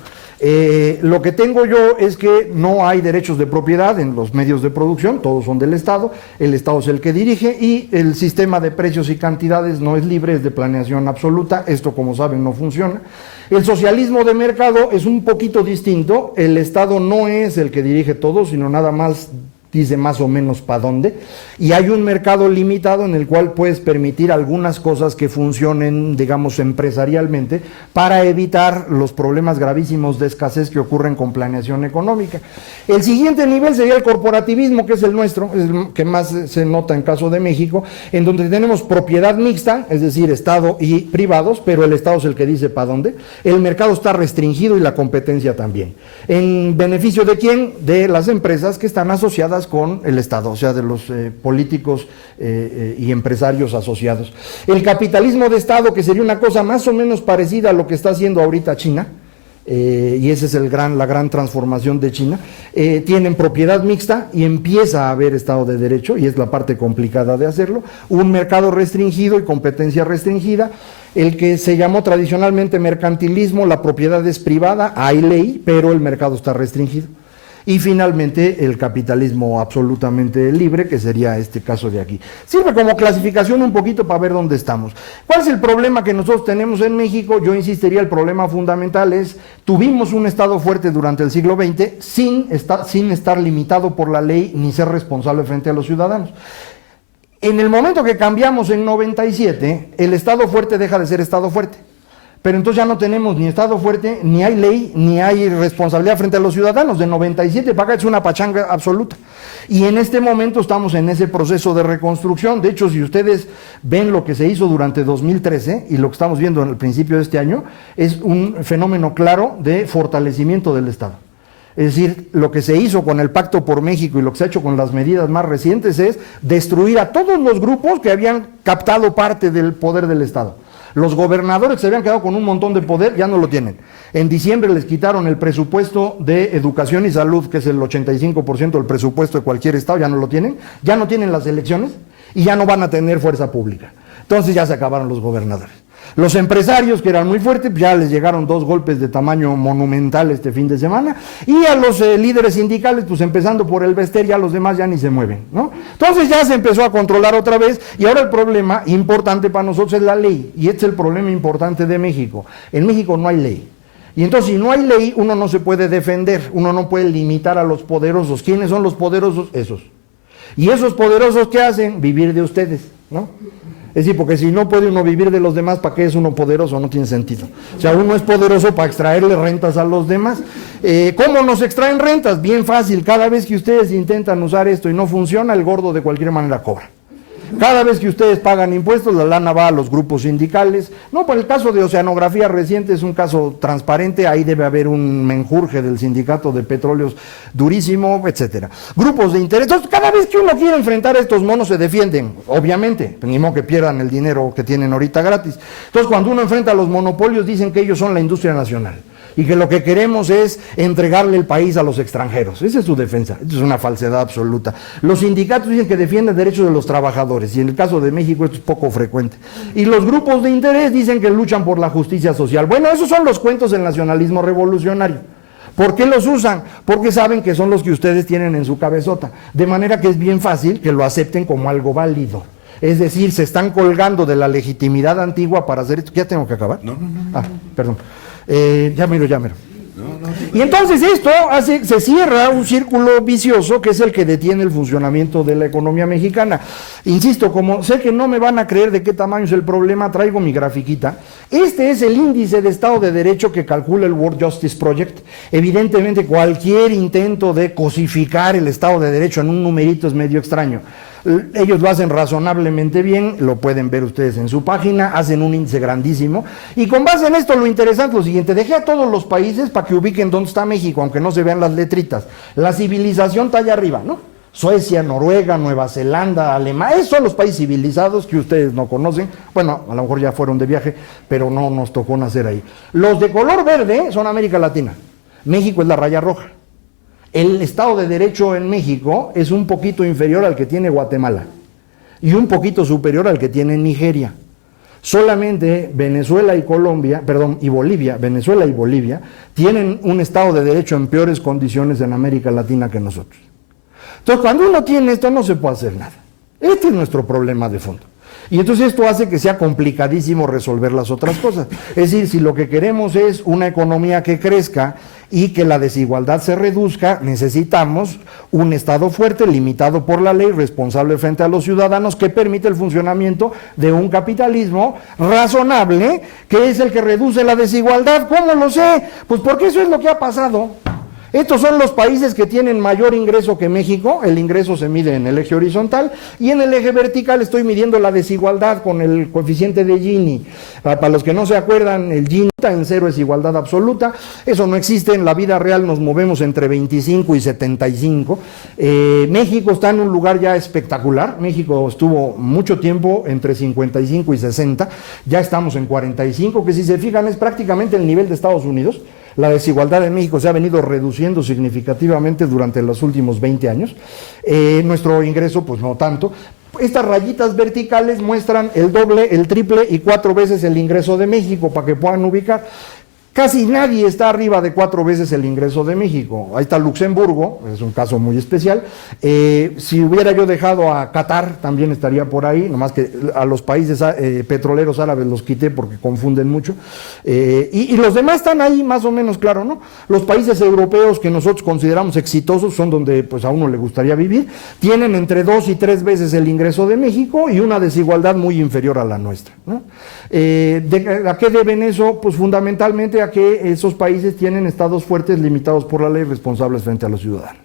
lo que tengo yo es que no hay derechos de propiedad en los medios de producción, todos son del Estado, el Estado es el que dirige, y el sistema de precios y cantidades no es libre, es de planeación absoluta. Esto, como saben, no funciona. El socialismo de mercado es un poquito distinto: el Estado no es el que dirige todo, sino nada más dice más o menos para dónde, y hay un mercado limitado en el cual puedes permitir algunas cosas que funcionen, digamos, empresarialmente, para evitar los problemas gravísimos de escasez que ocurren con planeación económica. El siguiente nivel sería el corporativismo, que es el nuestro, es el que más se nota en caso de México, en donde tenemos propiedad mixta, es decir, Estado y privados, pero el Estado es el que dice para dónde. El mercado está restringido y la competencia también. ¿En beneficio de quién? De las empresas que están asociadas con el Estado, o sea, de los políticos y empresarios asociados. El capitalismo de Estado, que sería una cosa más o menos parecida a lo que está haciendo ahorita China, y esa es la gran transformación de China, tienen propiedad mixta y empieza a haber Estado de Derecho, y es la parte complicada de hacerlo, un mercado restringido y competencia restringida. El que se llamó tradicionalmente mercantilismo, la propiedad es privada, hay ley, pero el mercado está restringido. Y finalmente el capitalismo absolutamente libre, que sería este caso de aquí. Sirve como clasificación un poquito para ver dónde estamos. ¿Cuál es el problema que nosotros tenemos en México? Yo insistiría, el problema fundamental es: tuvimos un Estado fuerte durante el siglo XX sin estar limitado por la ley ni ser responsable frente a los ciudadanos. En el momento que cambiamos en 97, el Estado fuerte deja de ser Estado fuerte. Pero entonces ya no tenemos ni Estado fuerte, ni hay ley, ni hay responsabilidad frente a los ciudadanos. De 97 para acá es una pachanga absoluta. Y en este momento estamos en ese proceso de reconstrucción. De hecho, si ustedes ven lo que se hizo durante 2013 y lo que estamos viendo en el principio de este año, es un fenómeno claro de fortalecimiento del Estado. Es decir, lo que se hizo con el Pacto por México y lo que se ha hecho con las medidas más recientes es destruir a todos los grupos que habían captado parte del poder del Estado. Los gobernadores que se habían quedado con un montón de poder ya no lo tienen. En diciembre les quitaron el presupuesto de educación y salud, que es el 85% del presupuesto de cualquier estado, ya no lo tienen. Ya no tienen las elecciones y ya no van a tener fuerza pública. Entonces ya se acabaron los gobernadores. Los empresarios, que eran muy fuertes, ya les llegaron 2 golpes de tamaño monumental este fin de semana, y a los líderes sindicales, pues empezando por el Bester, ya los demás ya ni se mueven, ¿no? Entonces ya se empezó a controlar otra vez, y ahora el problema importante para nosotros es la ley, y este es el problema importante de México. En México no hay ley. Y entonces, si no hay ley, uno no se puede defender, uno no puede limitar a los poderosos. ¿Quiénes son los poderosos? Esos. ¿Y esos poderosos qué hacen? Vivir de ustedes, ¿no? Es decir, porque si no puede uno vivir de los demás, ¿para qué es uno poderoso? No tiene sentido. O sea, uno es poderoso para extraerle rentas a los demás. ¿Cómo nos extraen rentas? Bien fácil. Cada vez que ustedes intentan usar esto y no funciona, el gordo de cualquier manera cobra. Cada vez que ustedes pagan impuestos, la lana va a los grupos sindicales. No, por el caso de Oceanografía reciente es un caso transparente, ahí debe haber un menjurje del sindicato de petróleos durísimo, etcétera. Grupos de interés. Entonces, cada vez que uno quiere enfrentar a estos monos se defienden, obviamente, ni modo que pierdan el dinero que tienen ahorita gratis. Entonces, cuando uno enfrenta a los monopolios, dicen que ellos son la industria nacional y que lo que queremos es entregarle el país a los extranjeros. Esa es su defensa. Esto es una falsedad absoluta. Los sindicatos dicen que defienden derechos de los trabajadores, y en el caso de México esto es poco frecuente. Y los grupos de interés dicen que luchan por la justicia social. Bueno, esos son los cuentos del nacionalismo revolucionario. ¿Por qué los usan? Porque saben que son los que ustedes tienen en su cabezota. De manera que es bien fácil que lo acepten como algo válido. Es decir, se están colgando de la legitimidad antigua para hacer esto. ¿Ya tengo que acabar? No. Perdón. Ya miro. Y entonces esto se cierra un círculo vicioso que es el que detiene el funcionamiento de la economía mexicana. Insisto, como sé que no me van a creer de qué tamaño es el problema, traigo mi grafiquita. Este es el índice de Estado de Derecho que calcula el World Justice Project. Evidentemente cualquier intento de cosificar el Estado de Derecho en un numerito es medio extraño. Ellos lo hacen razonablemente bien, lo pueden ver ustedes en su página, hacen un índice grandísimo, y con base en esto lo interesante es lo siguiente: dejé a todos los países para que ubiquen dónde está México, aunque no se vean las letritas. La civilización está allá arriba, ¿no? Suecia, Noruega, Nueva Zelanda, Alemania, esos son los países civilizados que ustedes no conocen. Bueno, a lo mejor ya fueron de viaje, pero no nos tocó nacer ahí. Los de color verde son América Latina. México es la raya roja. El Estado de Derecho en México es un poquito inferior al que tiene Guatemala y un poquito superior al que tiene Nigeria. Solamente Venezuela y Bolivia tienen un Estado de Derecho en peores condiciones en América Latina que nosotros. Entonces, cuando uno tiene esto, no se puede hacer nada. Este es nuestro problema de fondo. Y entonces esto hace que sea complicadísimo resolver las otras cosas. Es decir, si lo que queremos es una economía que crezca y que la desigualdad se reduzca, necesitamos un Estado fuerte, limitado por la ley, responsable frente a los ciudadanos, que permite el funcionamiento de un capitalismo razonable, que es el que reduce la desigualdad. ¿Cómo lo sé? Pues porque eso es lo que ha pasado. Estos son los países que tienen mayor ingreso que México. El ingreso se mide en el eje horizontal y en el eje vertical estoy midiendo la desigualdad con el coeficiente de Gini. Para los que no se acuerdan, el Gini en 0 es igualdad absoluta. Eso no existe en la vida real, nos movemos entre 25 y 75. México está en un lugar ya espectacular. México estuvo mucho tiempo entre 55 y 60. Ya estamos en 45, que si se fijan es prácticamente el nivel de Estados Unidos. La desigualdad en México se ha venido reduciendo significativamente durante los últimos 20 años. Nuestro ingreso, pues no tanto. Estas rayitas verticales muestran el doble, el triple y 4 veces el ingreso de México, para que puedan ubicar. Casi nadie está arriba de 4 veces el ingreso de México. Ahí está Luxemburgo, es un caso muy especial. Si hubiera yo dejado a Qatar, también estaría por ahí, nomás que a los países petroleros árabes los quité porque confunden mucho. Y los demás están ahí más o menos, claro, ¿no? Los países europeos que nosotros consideramos exitosos son donde pues a uno le gustaría vivir, tienen entre 2 y 3 veces el ingreso de México y una desigualdad muy inferior a la nuestra, ¿no? ¿A qué deben eso? Pues fundamentalmente a que esos países tienen estados fuertes limitados por la ley, responsables frente a los ciudadanos.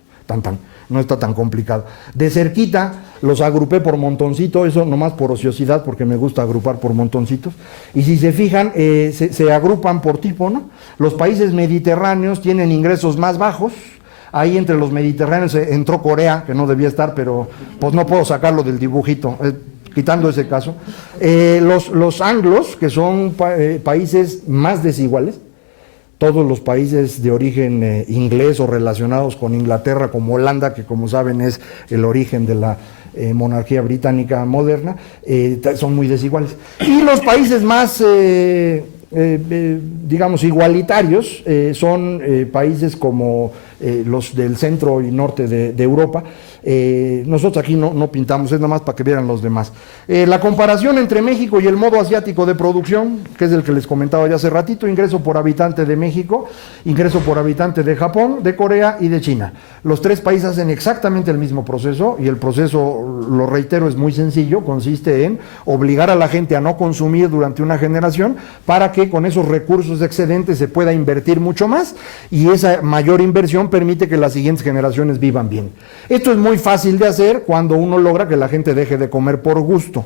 No está tan complicado. De cerquita los agrupé por montoncito, eso nomás por ociosidad, porque me gusta agrupar por montoncitos. Y si se fijan, se agrupan por tipo, ¿no? Los países mediterráneos tienen ingresos más bajos. Ahí entre los mediterráneos entró Corea, que no debía estar, pero pues no puedo sacarlo del dibujito. Quitando ese caso, los anglos, que son países más desiguales, todos los países de origen inglés o relacionados con Inglaterra, como Holanda, que como saben es el origen de la monarquía británica moderna, son muy desiguales. Y los países más, digamos, igualitarios son países como los del centro y norte de Europa. Nosotros aquí no pintamos, es nada más para que vieran los demás. La comparación entre México y el modo asiático de producción, que es el que les comentaba ya hace ratito: ingreso por habitante de México, ingreso por habitante de Japón, de Corea y de China. Los tres países hacen exactamente el mismo proceso, y el proceso, lo reitero, es muy sencillo, consiste en obligar a la gente a no consumir durante una generación para que con esos recursos excedentes se pueda invertir mucho más, y esa mayor inversión permite que las siguientes generaciones vivan bien. Esto es muy fácil de hacer cuando uno logra que la gente deje de comer por gusto.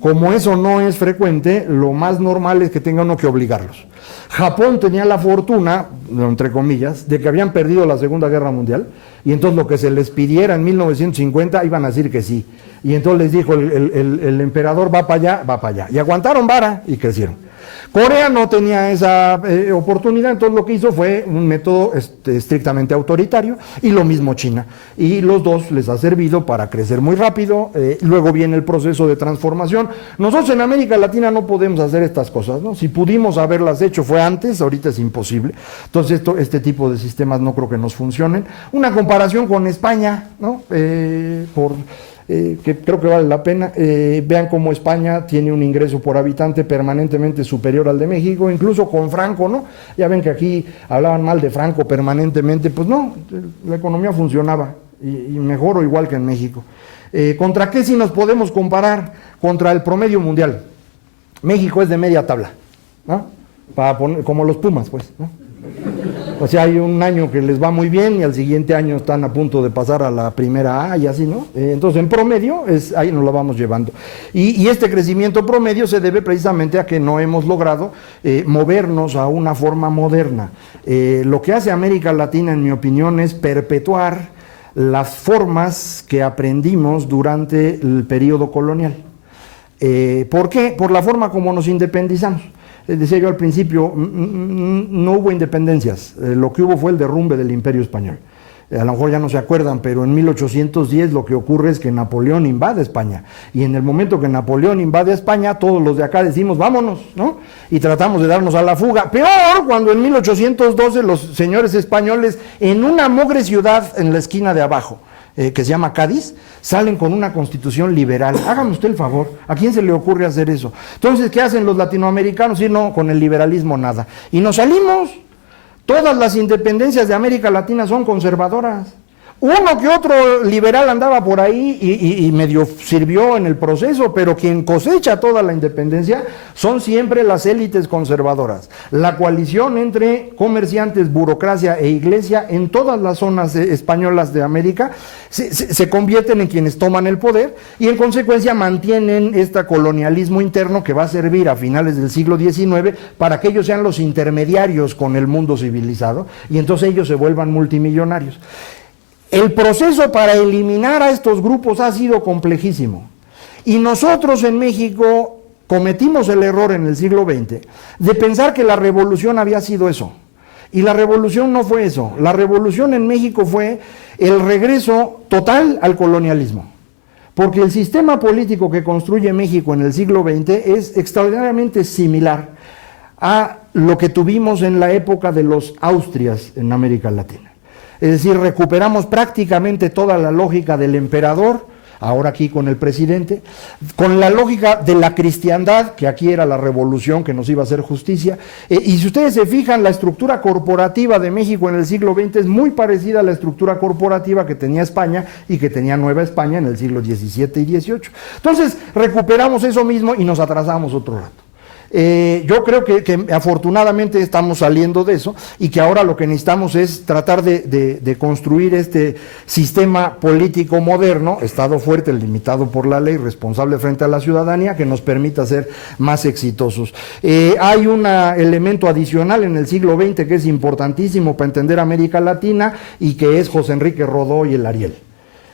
Como eso no es frecuente, lo más normal es que tenga uno que obligarlos. Japón tenía la fortuna, entre comillas, de que habían perdido la Segunda Guerra Mundial, y entonces lo que se les pidiera en 1950 iban a decir que sí. Y entonces les dijo el emperador: va para allá, va para allá. Y aguantaron vara y crecieron. Corea no tenía esa oportunidad, entonces lo que hizo fue un método estrictamente autoritario, y lo mismo China. Y los dos les ha servido para crecer muy rápido. Luego viene el proceso de transformación. Nosotros en América Latina no podemos hacer estas cosas, ¿no? Si pudimos haberlas hecho fue antes, ahorita es imposible. Entonces este tipo de sistemas no creo que nos funcionen. Una comparación con España, ¿no? Que creo que vale la pena. Vean cómo España tiene un ingreso por habitante permanentemente superior al de México, incluso con Franco, ¿no? Ya ven que aquí hablaban mal de Franco permanentemente. Pues no, la economía funcionaba, y mejor o igual que en México. ¿Contra qué sí nos podemos comparar? Contra el promedio mundial. México es de media tabla, ¿no? Para poner, como los Pumas, pues, ¿no? O sea, hay un año que les va muy bien y al siguiente año están a punto de pasar a la primera A y así, ¿no? Entonces, en promedio, ahí nos lo vamos llevando. Y este crecimiento promedio se debe precisamente a que no hemos logrado movernos a una forma moderna. Lo que hace América Latina, en mi opinión, es perpetuar las formas que aprendimos durante el periodo colonial. ¿Por qué? Por la forma como nos independizamos. Decía yo al principio, no hubo independencias, lo que hubo fue el derrumbe del Imperio Español. A lo mejor ya no se acuerdan, pero en 1810 lo que ocurre es que Napoleón invade España, y en el momento que Napoleón invade España, todos los de acá decimos vámonos, ¿no? Y tratamos de darnos a la fuga. Peor cuando en 1812 los señores españoles, en una mugre ciudad en la esquina de abajo, que se llama Cádiz, salen con una constitución liberal. Hágame usted el favor, ¿a quién se le ocurre hacer eso? Entonces, ¿qué hacen los latinoamericanos? Sí, no, con el liberalismo nada. Y nos salimos. Todas las independencias de América Latina son conservadoras. Uno que otro liberal andaba por ahí y medio sirvió en el proceso, pero quien cosecha toda la independencia son siempre las élites conservadoras. La coalición entre comerciantes, burocracia e iglesia en todas las zonas españolas de América se convierten en quienes toman el poder, y en consecuencia mantienen este colonialismo interno que va a servir a finales del siglo XIX para que ellos sean los intermediarios con el mundo civilizado, y entonces ellos se vuelvan multimillonarios. El proceso para eliminar a estos grupos ha sido complejísimo, y nosotros en México cometimos el error en el siglo XX de pensar que la revolución había sido eso, y la revolución no fue eso. La revolución en México fue el regreso total al colonialismo, porque el sistema político que construye México en el siglo XX es extraordinariamente similar a lo que tuvimos en la época de los Austrias en América Latina. Es decir, recuperamos prácticamente toda la lógica del emperador, ahora aquí con el presidente, con la lógica de la cristiandad, que aquí era la revolución que nos iba a hacer justicia. Y si ustedes se fijan, la estructura corporativa de México en el siglo XX es muy parecida a la estructura corporativa que tenía España y que tenía Nueva España en el siglo XVII y XVIII. Entonces, recuperamos eso mismo y nos atrasamos otro rato. Yo creo que afortunadamente estamos saliendo de eso, y que ahora lo que necesitamos es tratar de construir este sistema político moderno, Estado fuerte, limitado por la ley, responsable frente a la ciudadanía, que nos permita ser más exitosos. Hay un elemento adicional en el siglo XX que es importantísimo para entender América Latina, y que es José Enrique Rodó y el Ariel.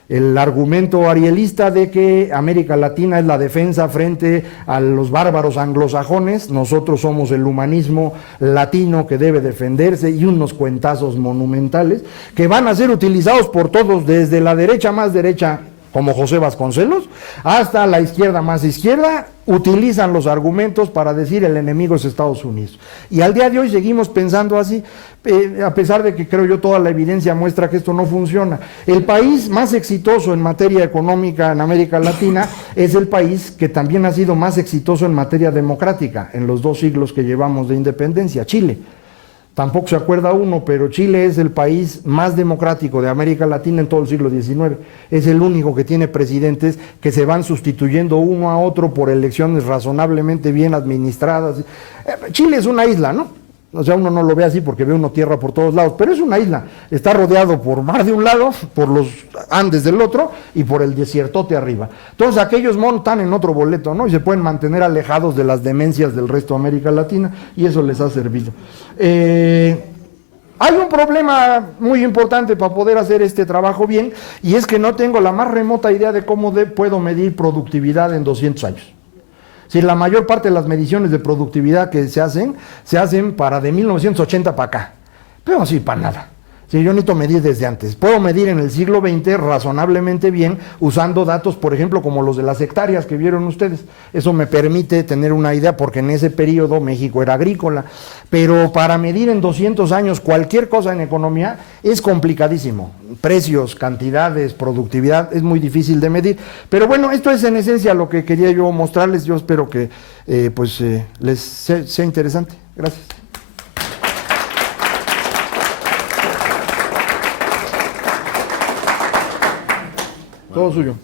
El argumento arielista de que América Latina es la defensa frente a los bárbaros anglosajones, nosotros somos el humanismo latino que debe defenderse, y unos cuentazos monumentales que van a ser utilizados por todos, desde la derecha más derecha como José Vasconcelos, hasta la izquierda más izquierda, utilizan los argumentos para decir el enemigo es Estados Unidos. Y al día de hoy seguimos pensando así, a pesar de que creo yo toda la evidencia muestra que esto no funciona. El país más exitoso en materia económica en América Latina es el país que también ha sido más exitoso en materia democrática en los 2 siglos que llevamos de independencia, Chile. Tampoco se acuerda uno, pero Chile es el país más democrático de América Latina en todo el siglo XIX. Es el único que tiene presidentes que se van sustituyendo uno a otro por elecciones razonablemente bien administradas. Chile es una isla, ¿no? O sea, uno no lo ve así porque ve uno tierra por todos lados, pero es una isla. Está rodeado por mar de un lado, por los Andes del otro y por el desiertote arriba. Entonces aquellos montan en otro boleto, ¿no? Y se pueden mantener alejados de las demencias del resto de América Latina y eso les ha servido. Hay un problema muy importante para poder hacer este trabajo bien y es que no tengo la más remota idea de cómo puedo medir productividad en 200 años. Si la mayor parte de las mediciones de productividad que se hacen para de 1980 para acá, pero sí para nada. Si yo necesito medir desde antes, puedo medir en el siglo XX razonablemente bien usando datos, por ejemplo, como los de las hectáreas que vieron ustedes. Eso me permite tener una idea porque en ese periodo México era agrícola, pero para medir en 200 años cualquier cosa en economía es complicadísimo. Precios, cantidades, productividad, es muy difícil de medir. Pero bueno, esto es en esencia lo que quería yo mostrarles. Yo espero que les sea interesante. Gracias. Todo suyo.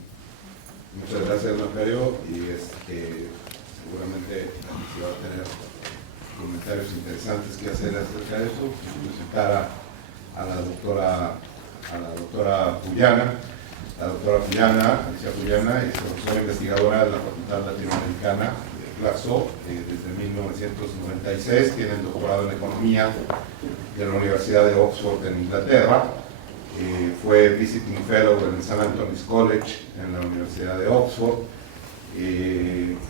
Muchas gracias, Macario, y seguramente se va a tener comentarios interesantes que hacer acerca de eso. Presentar a la doctora Puyana. La doctora Puyana, Alicia Puyana, es profesora investigadora de la Facultad Latinoamericana de Claxo desde 1996, tiene el doctorado en Economía de la Universidad de Oxford en Inglaterra. Fue Visiting Fellow en el St. Anthony's College en la Universidad de Oxford,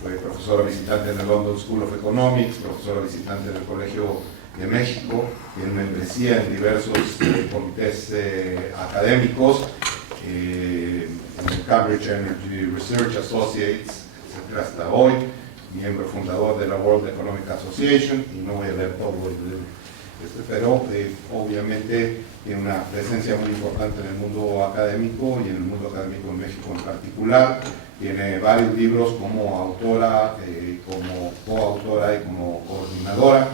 fue profesora visitante en el London School of Economics, profesora visitante en el Colegio de México, tiene membresía en diversos comités académicos, en el Cambridge Energy Research Associates, etc. hasta hoy, miembro fundador de la World Economic Association, y no voy a leer todo pero obviamente tiene una presencia muy importante en el mundo académico y en el mundo académico en México en particular. Tiene varios libros como autora, como coautora y como coordinadora.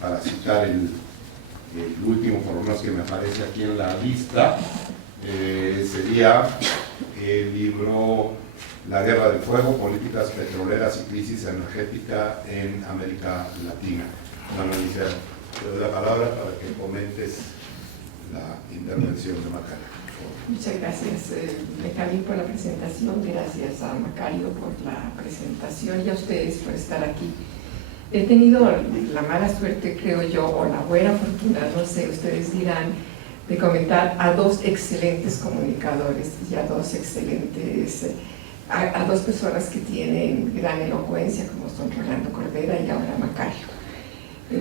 Para citar el último, por lo menos que me aparece aquí en la lista, sería el libro La Guerra del Fuego, Políticas Petroleras y Crisis Energética en América Latina. Bueno, Alicia, te doy la palabra para que comentes la intervención de Macario. Muchas gracias, Benjamín, por la presentación. Gracias a Macario por la presentación y a ustedes por estar aquí. He tenido la mala suerte, creo yo, o la buena fortuna, no sé, ustedes dirán, de comentar a 2 excelentes comunicadores y a 2 excelentes, a 2 personas que tienen gran elocuencia, como son Rolando Cordera y ahora Macario.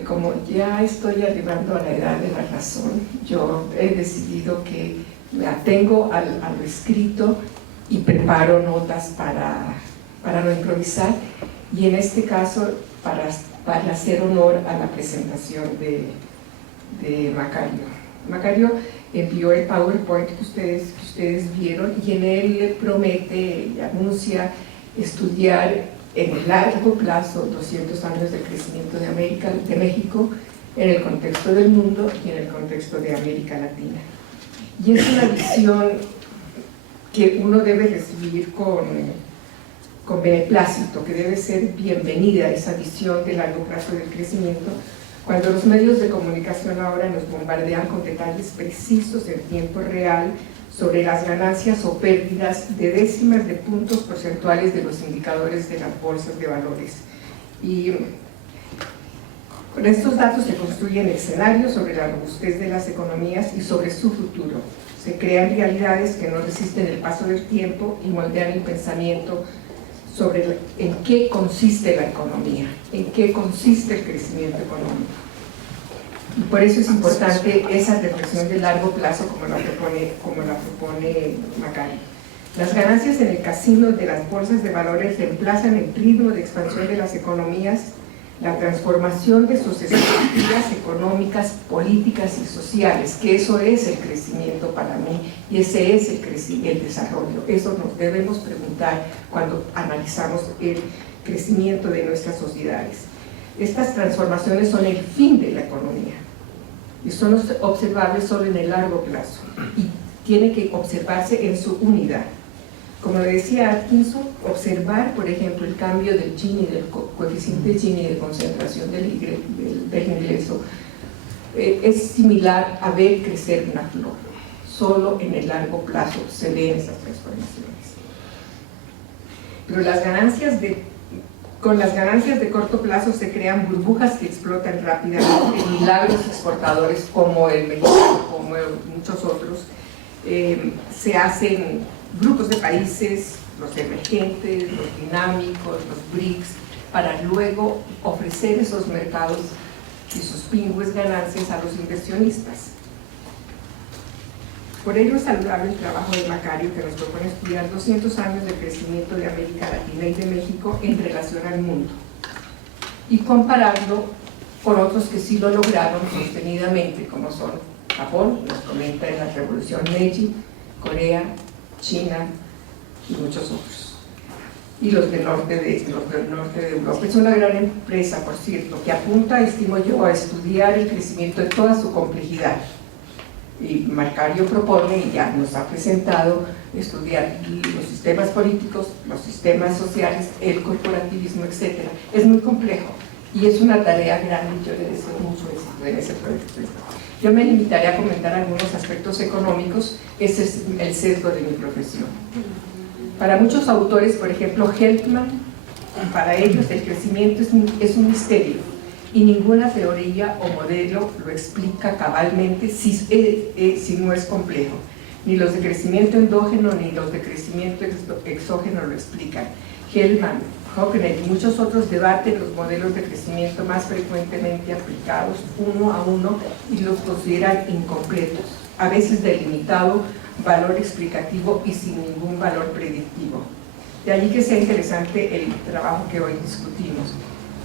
Como ya estoy arribando a la edad de la razón, yo he decidido que me atengo a lo escrito y preparo notas para no improvisar, y en este caso para hacer honor a la presentación de Macario. Macario envió el PowerPoint que ustedes vieron, y en él promete y anuncia estudiar en el largo plazo 200 años de crecimiento de México en el contexto del mundo y en el contexto de América Latina. Y es una visión que uno debe recibir con beneplácito, que debe ser bienvenida, esa visión de largo plazo del crecimiento, cuando los medios de comunicación ahora nos bombardean con detalles precisos en tiempo real sobre las ganancias o pérdidas de décimas de puntos porcentuales de los indicadores de las bolsas de valores. Y con estos datos se construyen escenarios sobre la robustez de las economías y sobre su futuro. Se crean realidades que no resisten el paso del tiempo y moldean el pensamiento sobre en qué consiste la economía, en qué consiste el crecimiento económico. Y por eso es importante esa reflexión de largo plazo como la propone Macario. Las ganancias en el casino de las bolsas de valores reemplazan el ritmo de expansión de las economías, la transformación de sus estructuras económicas, políticas y sociales, que eso es el crecimiento para mí y ese es el desarrollo. Eso nos debemos preguntar cuando analizamos el crecimiento de nuestras sociedades. Estas transformaciones son el fin de la economía y son observables solo en el largo plazo y tiene que observarse en su unidad. Como le decía Atkinson, observar, por ejemplo, el cambio del Gini, del coeficiente Gini de concentración del ingreso, es similar a ver crecer una flor. Solo en el largo plazo se ven esas transformaciones. Pero con las ganancias de corto plazo se crean burbujas que explotan rápidamente, milagros exportadores como el mexicano, como muchos otros, se hacen grupos de países, los emergentes, los dinámicos, los BRICS, para luego ofrecer esos mercados y sus pingües ganancias a los inversionistas. Por ello es saludable el trabajo de Macario, que nos propone estudiar 200 años de crecimiento de América Latina y de México en relación al mundo y compararlo con otros que sí lo lograron sostenidamente, como son Japón, nos comenta en la Revolución Meiji, Corea, China y muchos otros, y los del norte de Europa. Es una gran empresa, por cierto, que apunta, estimo yo, a estudiar el crecimiento en toda su complejidad. Y Macario propone, y ya nos ha presentado, estudiar los sistemas políticos, los sistemas sociales, el corporativismo, etc. Es muy complejo y es una tarea grande y yo le deseo mucho éxito en ese proyecto. Yo me limitaré a comentar algunos aspectos económicos, ese es el sesgo de mi profesión. Para muchos autores, por ejemplo Heltman, para ellos el crecimiento es un misterio y ninguna teoría o modelo lo explica cabalmente si no es complejo. Ni los de crecimiento endógeno ni los de crecimiento exógeno lo explican. Heltman, Hockney y muchos otros debaten los modelos de crecimiento más frecuentemente aplicados uno a uno y los consideran incompletos, a veces de limitado valor explicativo y sin ningún valor predictivo. De allí que sea interesante el trabajo que hoy discutimos.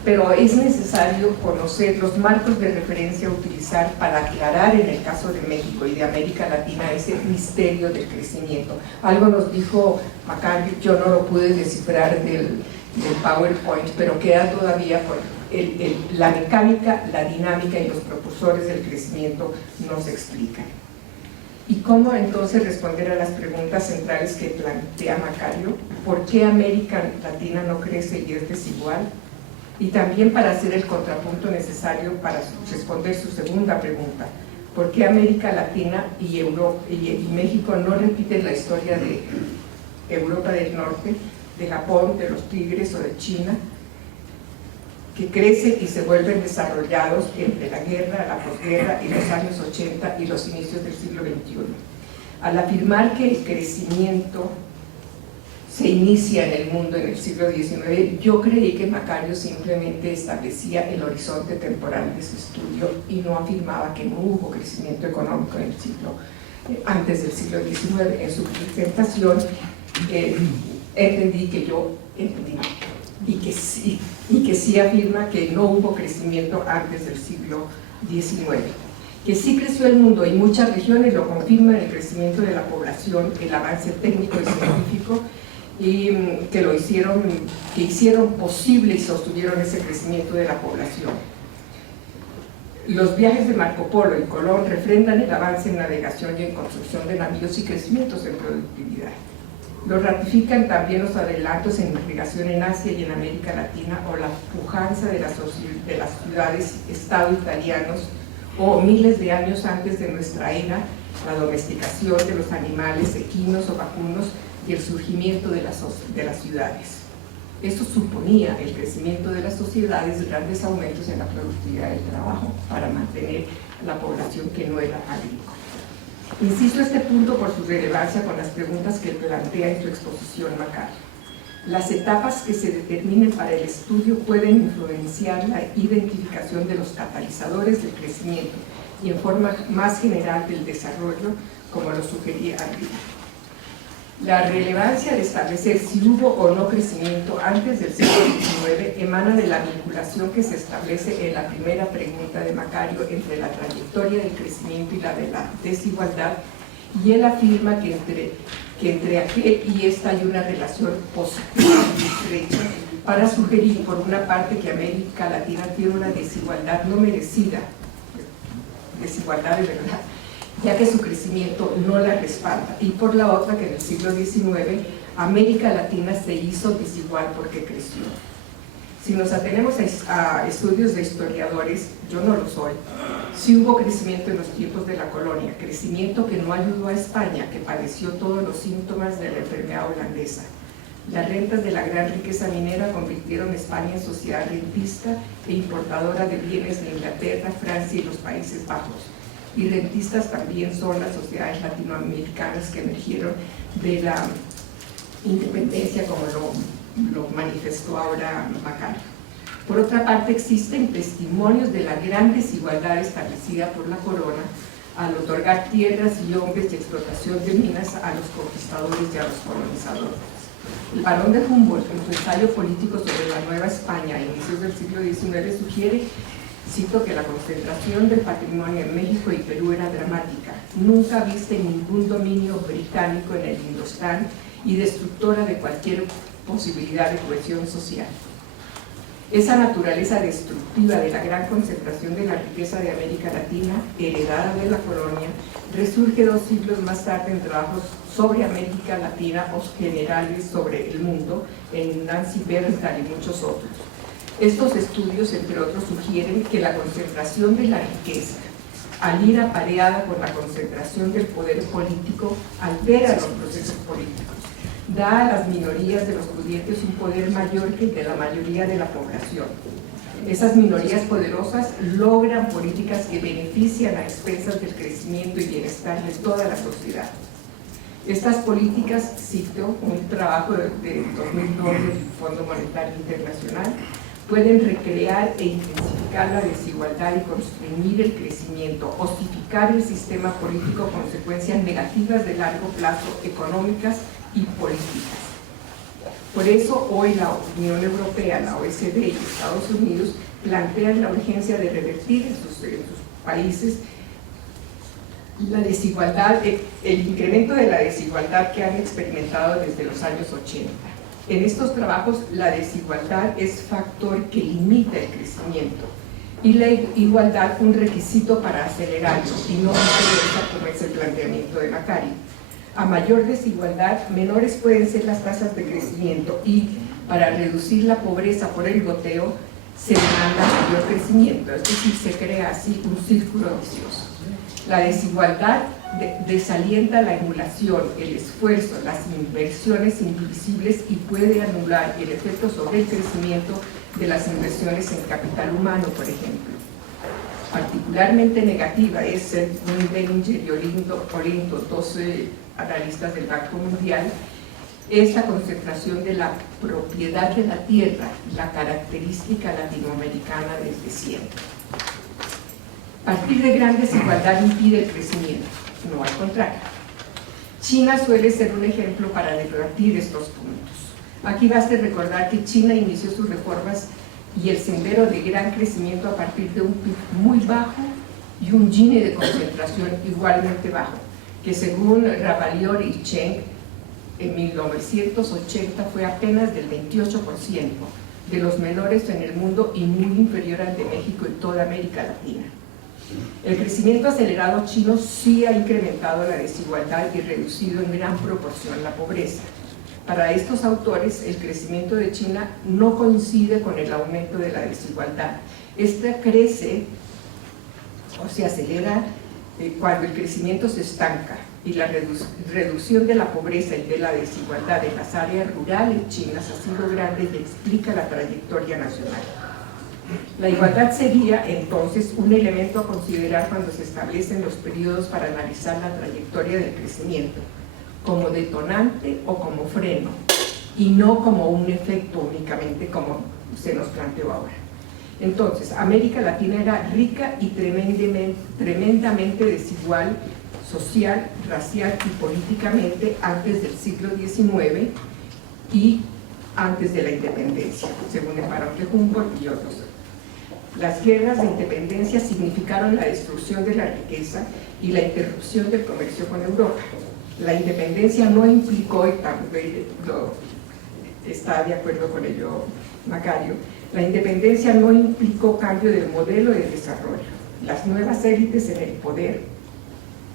Pero es necesario conocer los marcos de referencia a utilizar para aclarar en el caso de México y de América Latina ese misterio del crecimiento. Algo nos dijo Macario, yo no lo pude descifrar del PowerPoint, pero queda todavía por la mecánica, la dinámica y los propulsores del crecimiento nos explican. ¿Y cómo entonces responder a las preguntas centrales que plantea Macario? ¿Por qué América Latina no crece y es desigual? Y también para hacer el contrapunto necesario para responder su segunda pregunta, ¿por qué América Latina y México no repiten la historia de Europa del Norte, de Japón, de los tigres o de China, que crecen y se vuelven desarrollados entre la guerra, la posguerra y los años 80 y los inicios del siglo XXI? Al afirmar que el crecimiento se inicia en el mundo en el siglo XIX, yo creí que Macario simplemente establecía el horizonte temporal de su estudio y no afirmaba que no hubo crecimiento económico en el antes del siglo XIX. En su presentación entendí que yo entendí y que sí afirma que no hubo crecimiento antes del siglo XIX. Que sí creció el mundo y muchas regiones lo confirman: el crecimiento de la población, el avance técnico y científico, y que hicieron posible y sostuvieron ese crecimiento de la población. Los viajes de Marco Polo y Colón refrendan el avance en navegación y en construcción de navíos y crecimientos en productividad. Lo ratifican también los adelantos en irrigación en Asia y en América Latina, o la pujanza de las ciudades-estado italianos, o miles de años antes de nuestra era, la domesticación de los animales equinos o vacunos y el surgimiento de las ciudades. Esto suponía el crecimiento de las sociedades, grandes aumentos en la productividad del trabajo para mantener la población que no era agrícola. Insisto este punto por su relevancia con las preguntas que plantea en su exposición Macario. Las etapas que se determinen para el estudio pueden influenciar la identificación de los catalizadores del crecimiento y en forma más general del desarrollo, como lo sugería arriba. La relevancia de establecer si hubo o no crecimiento antes del siglo XIX emana de la vinculación que se establece en la primera pregunta de Macario entre la trayectoria del crecimiento y la de la desigualdad, y él afirma que entre aquel y esta hay una relación positiva y estrecha, para sugerir por una parte que América Latina tiene una desigualdad no merecida, desigualdad de verdad, ya que su crecimiento no la respalda, y por la otra que en el siglo XIX América Latina se hizo desigual porque creció. Si nos atenemos a estudios de historiadores, yo no lo soy, sí hubo crecimiento en los tiempos de la colonia, crecimiento que no ayudó a España, que padeció todos los síntomas de la enfermedad holandesa. Las rentas de la gran riqueza minera convirtieron a España en sociedad rentista e importadora de bienes de Inglaterra, Francia y los Países Bajos. Y rentistas también son las sociedades latinoamericanas que emergieron de la independencia, como lo manifestó ahora Macario. Por otra parte, existen testimonios de la gran desigualdad establecida por la corona al otorgar tierras y hombres y explotación de minas a los conquistadores y a los colonizadores. El barón de Humboldt, en su ensayo político sobre la Nueva España a inicios del siglo XIX, sugiere, cito, que la concentración del patrimonio en México y Perú era dramática, nunca vista en ningún dominio británico en el Indostán y destructora de cualquier posibilidad de cohesión social. Esa naturaleza destructiva de la gran concentración de la riqueza de América Latina, heredada de la colonia, resurge 2 siglos más tarde en trabajos sobre América Latina o generales sobre el mundo, en Nancy Bernstein y muchos otros. Estos estudios, entre otros, sugieren que la concentración de la riqueza, al ir apareada con la concentración del poder político, altera los procesos políticos, da a las minorías de los pudientes un poder mayor que el de la mayoría de la población. Esas minorías poderosas logran políticas que benefician a expensas del crecimiento y bienestar de toda la sociedad. Estas políticas, cito un trabajo de 2002 del Fondo Monetario Internacional, pueden recrear e intensificar la desigualdad y constreñir el crecimiento, osificar el sistema político, consecuencias negativas de largo plazo económicas y políticas. Por eso hoy la Unión Europea, la OECD y Estados Unidos plantean la urgencia de revertir en sus países la desigualdad, el incremento de la desigualdad que han experimentado desde los años 80. En estos trabajos la desigualdad es factor que limita el crecimiento y la igualdad un requisito para acelerarlo y no viceversa, como es el planteamiento de Macario. A mayor desigualdad, menores pueden ser las tasas de crecimiento y para reducir la pobreza por el goteo se demanda mayor crecimiento, es decir, se crea así un círculo vicioso. La desigualdad desalienta la emulación, el esfuerzo, las inversiones indivisibles y puede anular el efecto sobre el crecimiento de las inversiones en capital humano, por ejemplo. Particularmente negativa es, según Bellinger y Olinto, 12 analistas del Banco Mundial, es la concentración de la propiedad de la tierra, la característica latinoamericana desde siempre. Partir de gran desigualdad impide el crecimiento, no al contrario. China suele ser un ejemplo para debatir estos puntos. Aquí basta recordar que China inició sus reformas y el sendero de gran crecimiento a partir de un PIB muy bajo y un Gini de concentración igualmente bajo, que según Ravalior y Cheng, en 1980 fue apenas del 28%, de los menores en el mundo y muy inferior al de México y toda América Latina. El crecimiento acelerado chino sí ha incrementado la desigualdad y reducido en gran proporción la pobreza. Para estos autores, el crecimiento de China no coincide con el aumento de la desigualdad. Esta crece o se acelera cuando el crecimiento se estanca y la reducción de la pobreza y de la desigualdad en las áreas rurales chinas ha sido grande y explica la trayectoria nacional. La igualdad sería, entonces, un elemento a considerar cuando se establecen los periodos para analizar la trayectoria del crecimiento, como detonante o como freno, y no como un efecto únicamente como se nos planteó ahora. Entonces, América Latina era rica y tremendamente desigual social, racial y políticamente antes del siglo XIX y antes de la independencia, según el Barón de Humboldt y otros. Las guerras de independencia significaron la destrucción de la riqueza y la interrupción del comercio con Europa. La independencia no implicó, y también está de acuerdo con ello Macario, la independencia no implicó cambio del modelo de desarrollo. Las nuevas élites en el poder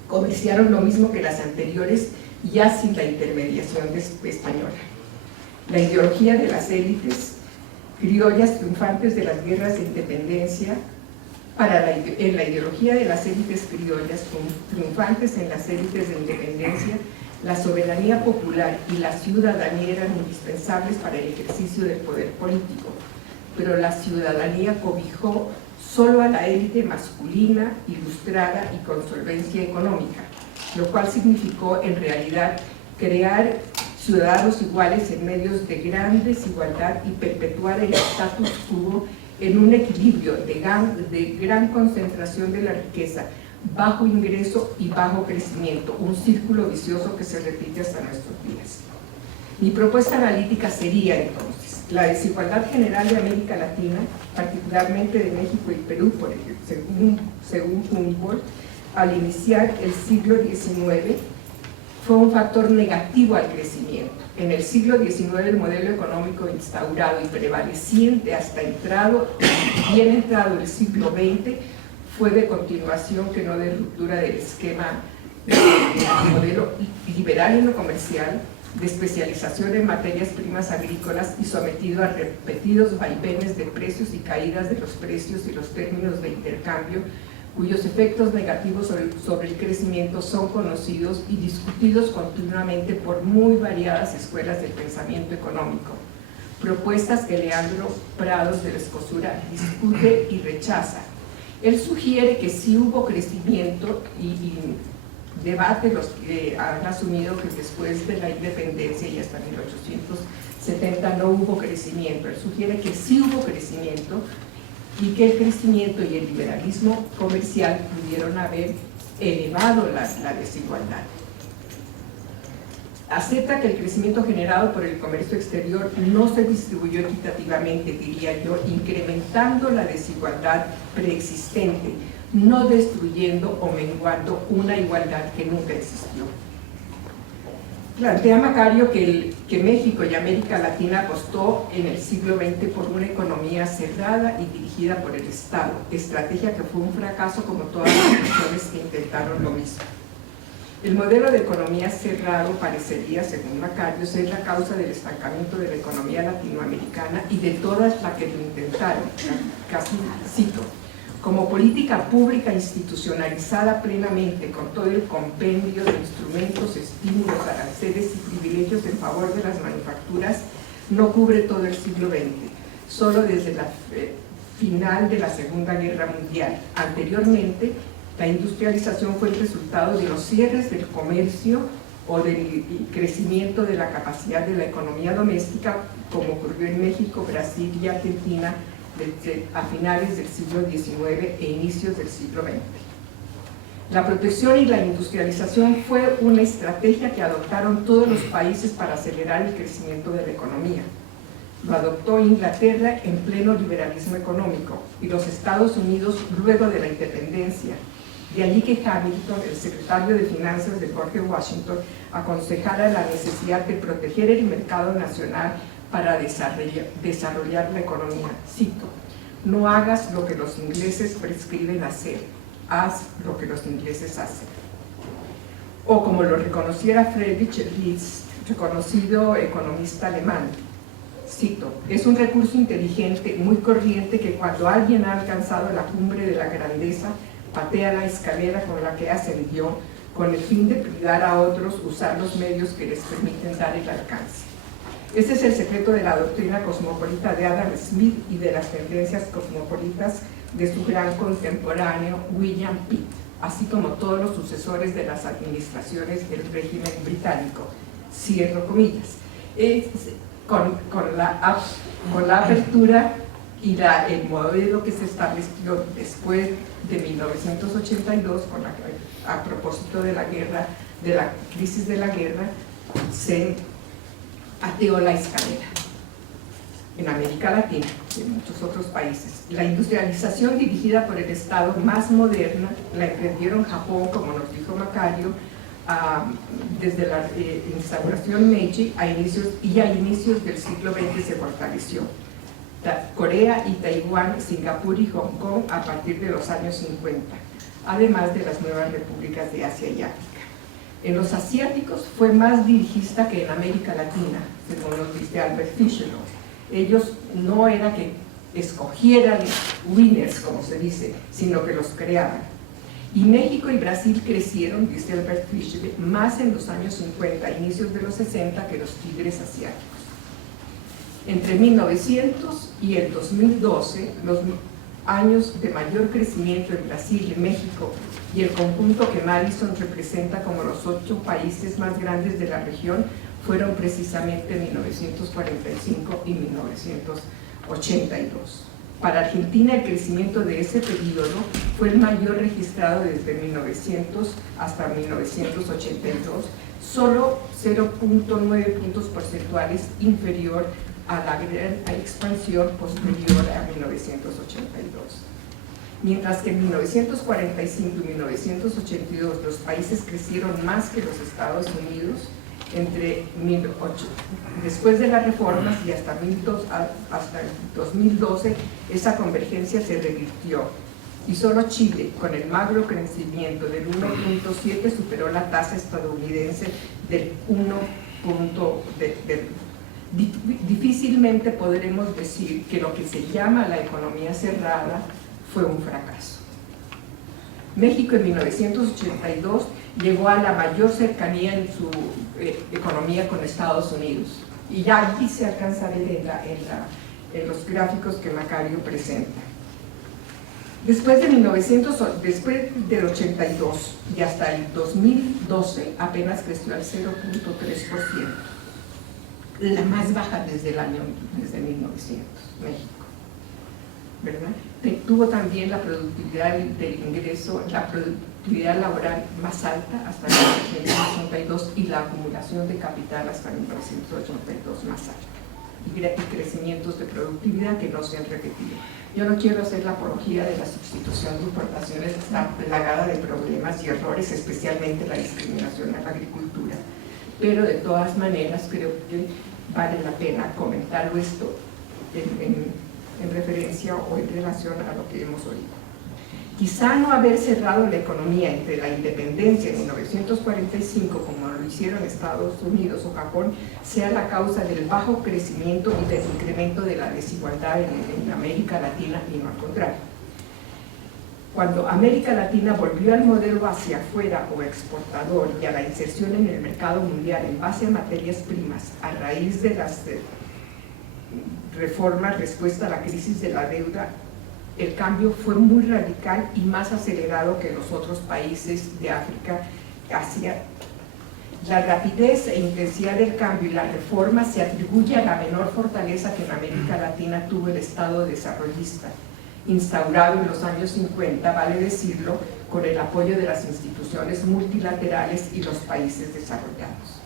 comerciaron lo mismo que las anteriores, ya sin la intermediación española. La ideología de las élites criollas triunfantes de las guerras de independencia, en la ideología de las élites criollas triunfantes en las élites de independencia, la soberanía popular y la ciudadanía eran indispensables para el ejercicio del poder político, pero la ciudadanía cobijó solo a la élite masculina, ilustrada y con solvencia económica, lo cual significó en realidad crear ciudadanos iguales en medios de gran desigualdad y perpetuar el status quo en un equilibrio de gran concentración de la riqueza, bajo ingreso y bajo crecimiento, un círculo vicioso que se repite hasta nuestros días. Mi propuesta analítica sería entonces la desigualdad general de América Latina, particularmente de México y Perú, por ejemplo, según Humboldt, al iniciar el siglo XIX, fue un factor negativo al crecimiento. En el siglo XIX el modelo económico instaurado y prevaleciente hasta bien entrado el siglo XX fue de continuación que no de ruptura del esquema del modelo liberal en lo comercial, de especialización en materias primas agrícolas y sometido a repetidos vaivenes de precios y caídas de los precios y los términos de intercambio, cuyos efectos negativos sobre el crecimiento son conocidos y discutidos continuamente por muy variadas escuelas del pensamiento económico. Propuestas que Leandro Prados de la Escosura discute y rechaza. Él sugiere que sí hubo crecimiento y debate los que han asumido que después de la independencia y hasta 1870 no hubo crecimiento. Él sugiere que sí hubo crecimiento y que el crecimiento y el liberalismo comercial pudieron haber elevado la desigualdad. Acepta que el crecimiento generado por el comercio exterior no se distribuyó equitativamente, diría yo, incrementando la desigualdad preexistente, no destruyendo o menguando una igualdad que nunca existió. Plantea Macario que México y América Latina apostó en el siglo XX por una economía cerrada y dirigida por el Estado, estrategia que fue un fracaso como todas las naciones que intentaron lo mismo. El modelo de economía cerrado parecería, según Macario, ser la causa del estancamiento de la economía latinoamericana y de todas las que lo intentaron, casi cito. Como política pública institucionalizada plenamente con todo el compendio de instrumentos, estímulos, aranceles y privilegios en favor de las manufacturas, no cubre todo el siglo XX, solo desde la final de la Segunda Guerra Mundial. Anteriormente, la industrialización fue el resultado de los cierres del comercio o del crecimiento de la capacidad de la economía doméstica, como ocurrió en México, Brasil y Argentina a finales del siglo XIX e inicios del siglo XX. La protección y la industrialización fue una estrategia que adoptaron todos los países para acelerar el crecimiento de la economía. Lo adoptó Inglaterra en pleno liberalismo económico y los Estados Unidos luego de la independencia. De allí que Hamilton, el secretario de Finanzas de George Washington, aconsejara la necesidad de proteger el mercado nacional para desarrollar la economía. Cito: no hagas lo que los ingleses prescriben hacer, haz lo que los ingleses hacen. O como lo reconociera Friedrich List, reconocido economista alemán, cito: es un recurso inteligente, muy corriente, que cuando alguien ha alcanzado la cumbre de la grandeza, patea la escalera con la que ascendió, con el fin de privar a otros usar los medios que les permiten dar el alcance. Este es el secreto de la doctrina cosmopolita de Adam Smith y de las tendencias cosmopolitas de su gran contemporáneo William Pitt, así como todos los sucesores de las administraciones del régimen británico. Cierro comillas. Con la apertura y el modelo que se estableció después de 1982, a propósito de la guerra, de la crisis de la guerra, se ateó la escalera en América Latina y en muchos otros países. La industrialización dirigida por el Estado más moderna la emprendieron Japón, como nos dijo Macario, desde la instauración Meiji a inicios del siglo XX se fortaleció. Corea y Taiwán, Singapur y Hong Kong a partir de los años 50, además de las nuevas repúblicas de Asia y África. En los asiáticos fue más dirigista que en América Latina, según nos dice Albert Fischer. Ellos no era que escogieran winners, como se dice, sino que los creaban. Y México y Brasil crecieron, dice Albert Fischer, más en los años 50, inicios de los 60, que los tigres asiáticos. Entre 1900 y el 2012, los años de mayor crecimiento en Brasil y México y el conjunto que Madison representa como los 8 países más grandes de la región fueron precisamente 1945 y 1982. Para Argentina el crecimiento de ese periodo fue el mayor registrado desde 1900 hasta 1982, solo 0.9 puntos porcentuales inferior a la gran expansión posterior a 1982. Mientras que en 1945 y 1982 los países crecieron más que los Estados Unidos, después de las reformas y hasta el 2012, esa convergencia se revirtió y solo Chile, con el magro crecimiento del 1.7, superó la tasa estadounidense del 1. Difícilmente podremos decir que lo que se llama la economía cerrada fue un fracaso. México en 1982 llegó a la mayor cercanía en su economía con Estados Unidos, y ya aquí se alcanza a ver en los gráficos que Macario presenta. Después del 82 y hasta el 2012 apenas creció al 0.3%, la más baja desde 1900, México, ¿verdad? Tuvo también la productividad del ingreso, la productividad laboral más alta hasta 1982 y la acumulación de capital hasta 1982 más alta, y crecimientos de productividad que no se han repetido. Yo no quiero hacer la apología de la sustitución de importaciones, está plagada de problemas y errores, especialmente la discriminación a la agricultura, pero de todas maneras creo que vale la pena comentarlo esto en referencia o en relación a lo que hemos oído. Quizá no haber cerrado la economía entre la independencia en 1945, como lo hicieron Estados Unidos o Japón, sea la causa del bajo crecimiento y del incremento de la desigualdad en América Latina, y no al contrario. Cuando América Latina volvió al modelo hacia afuera o exportador y a la inserción en el mercado mundial en base a materias primas, a raíz de las reformas respuesta a la crisis de la deuda, el cambio fue muy radical y más acelerado que en los otros países de África, Asia. La rapidez e intensidad del cambio y la reforma se atribuye a la menor fortaleza que en América Latina tuvo el Estado desarrollista, instaurado en los años 50, vale decirlo, con el apoyo de las instituciones multilaterales y los países desarrollados.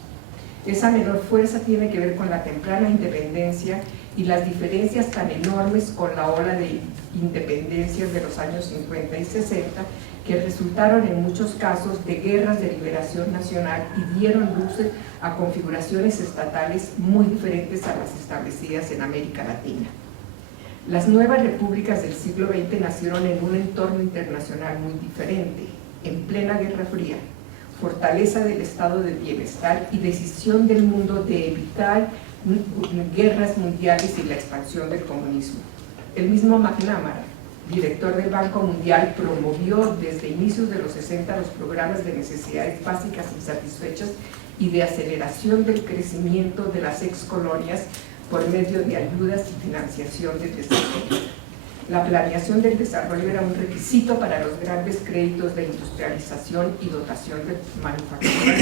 Esa menor fuerza tiene que ver con la temprana independencia y las diferencias tan enormes con la ola de independencias de los años 50 y 60, que resultaron en muchos casos de guerras de liberación nacional y dieron luces a configuraciones estatales muy diferentes a las establecidas en América Latina. Las nuevas repúblicas del siglo XX nacieron en un entorno internacional muy diferente, en plena Guerra Fría, fortaleza del estado de bienestar y decisión del mundo de evitar guerras mundiales y la expansión del comunismo. El mismo McNamara, director del Banco Mundial, promovió desde inicios de los 60 los programas de necesidades básicas insatisfechas y de aceleración del crecimiento de las excolonias por medio de ayudas y financiación del desarrollo. La planeación del desarrollo era un requisito para los grandes créditos de industrialización y dotación de manufactura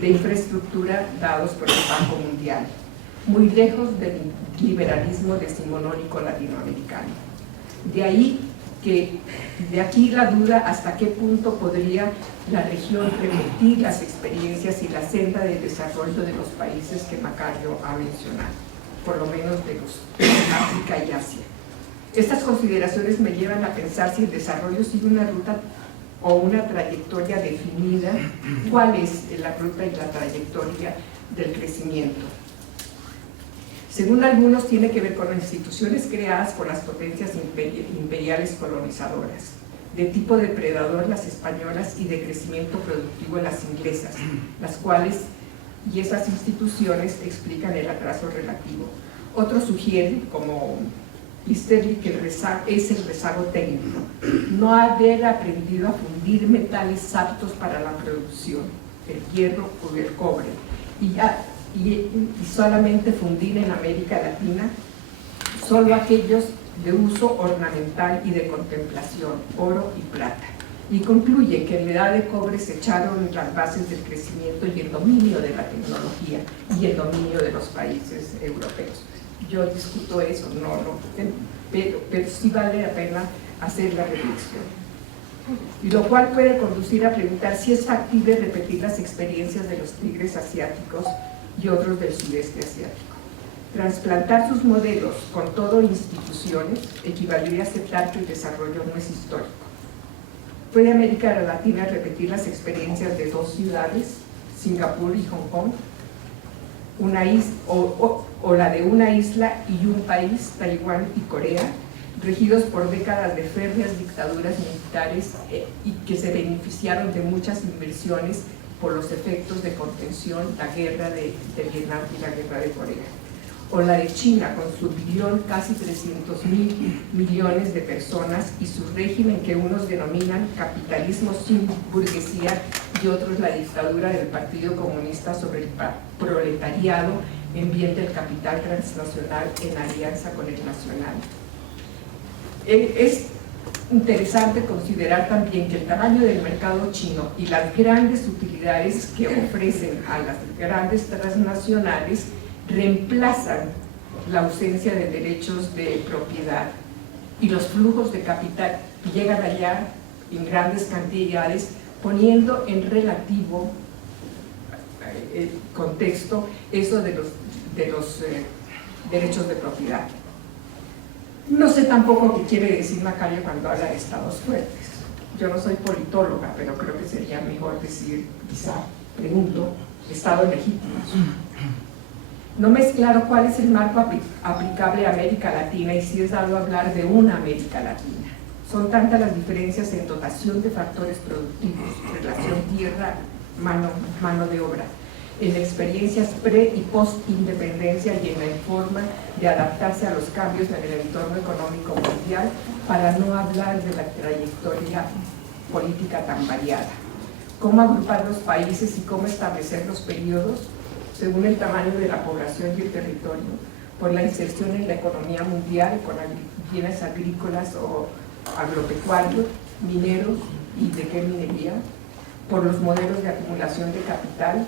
de infraestructura dados por el Banco Mundial. muy lejos del liberalismo decimonónico latinoamericano. De aquí la duda hasta qué punto podría la región repetir las experiencias y la senda de desarrollo de los países que Macario ha mencionado, por lo menos de África y Asia. Estas consideraciones me llevan a pensar si el desarrollo sigue una ruta o una trayectoria definida. ¿Cuál es la ruta y la trayectoria del crecimiento? Según algunos, tiene que ver con instituciones creadas por las potencias imperiales colonizadoras, de tipo depredador las españolas y de crecimiento productivo las inglesas, las cuales y esas instituciones explican el atraso relativo. Otros sugieren, como Listerli, que es el rezago técnico, no haber aprendido a fundir metales aptos para la producción, el hierro o el cobre, y solamente fundir en América Latina solo aquellos de uso ornamental y de contemplación, oro y plata. Y concluye que en la edad de cobre se echaron las bases del crecimiento y el dominio de la tecnología y el dominio de los países europeos. Yo discuto eso, pero sí vale la pena hacer la reflexión. Y lo cual puede conducir a preguntar si es factible repetir las experiencias de los tigres asiáticos y otros del sudeste asiático. Transplantar sus modelos con todo instituciones equivaldría a aceptar que el desarrollo no es histórico. ¿Puede América Latina repetir las experiencias de dos ciudades, Singapur y Hong Kong? O la de una isla y un país, Taiwán y Corea, regidos por décadas de férreas dictaduras militares y que se beneficiaron de muchas inversiones por los efectos de contención, la guerra de Vietnam y la guerra de Corea. O la de China, con su billón, casi 300.000 millones de personas, y su régimen que unos denominan capitalismo sin burguesía y otros la dictadura del Partido Comunista sobre el proletariado en bien del capital transnacional en alianza con el nacional. Es interesante considerar también que el tamaño del mercado chino y las grandes utilidades que ofrecen a las grandes transnacionales reemplazan la ausencia de derechos de propiedad, y los flujos de capital llegan allá en grandes cantidades, poniendo en relativo contexto eso de los derechos de propiedad. No sé tampoco qué quiere decir Macario cuando habla de estados fuertes. Yo no soy politóloga, pero creo que sería mejor decir, quizá, pregunto, estados legítimos. No me es claro cuál es el marco aplicable a América Latina y si es dado hablar de una América Latina. Son tantas las diferencias en dotación de factores productivos, relación tierra, mano de obra, en experiencias pre- y post-independencia y en la forma de adaptarse a los cambios en el entorno económico mundial, para no hablar de la trayectoria política tan variada. ¿Cómo agrupar los países y cómo establecer los periodos? Según el tamaño de la población y el territorio, por la inserción en la economía mundial con bienes agrícolas o agropecuarios, mineros y de qué minería, por los modelos de acumulación de capital,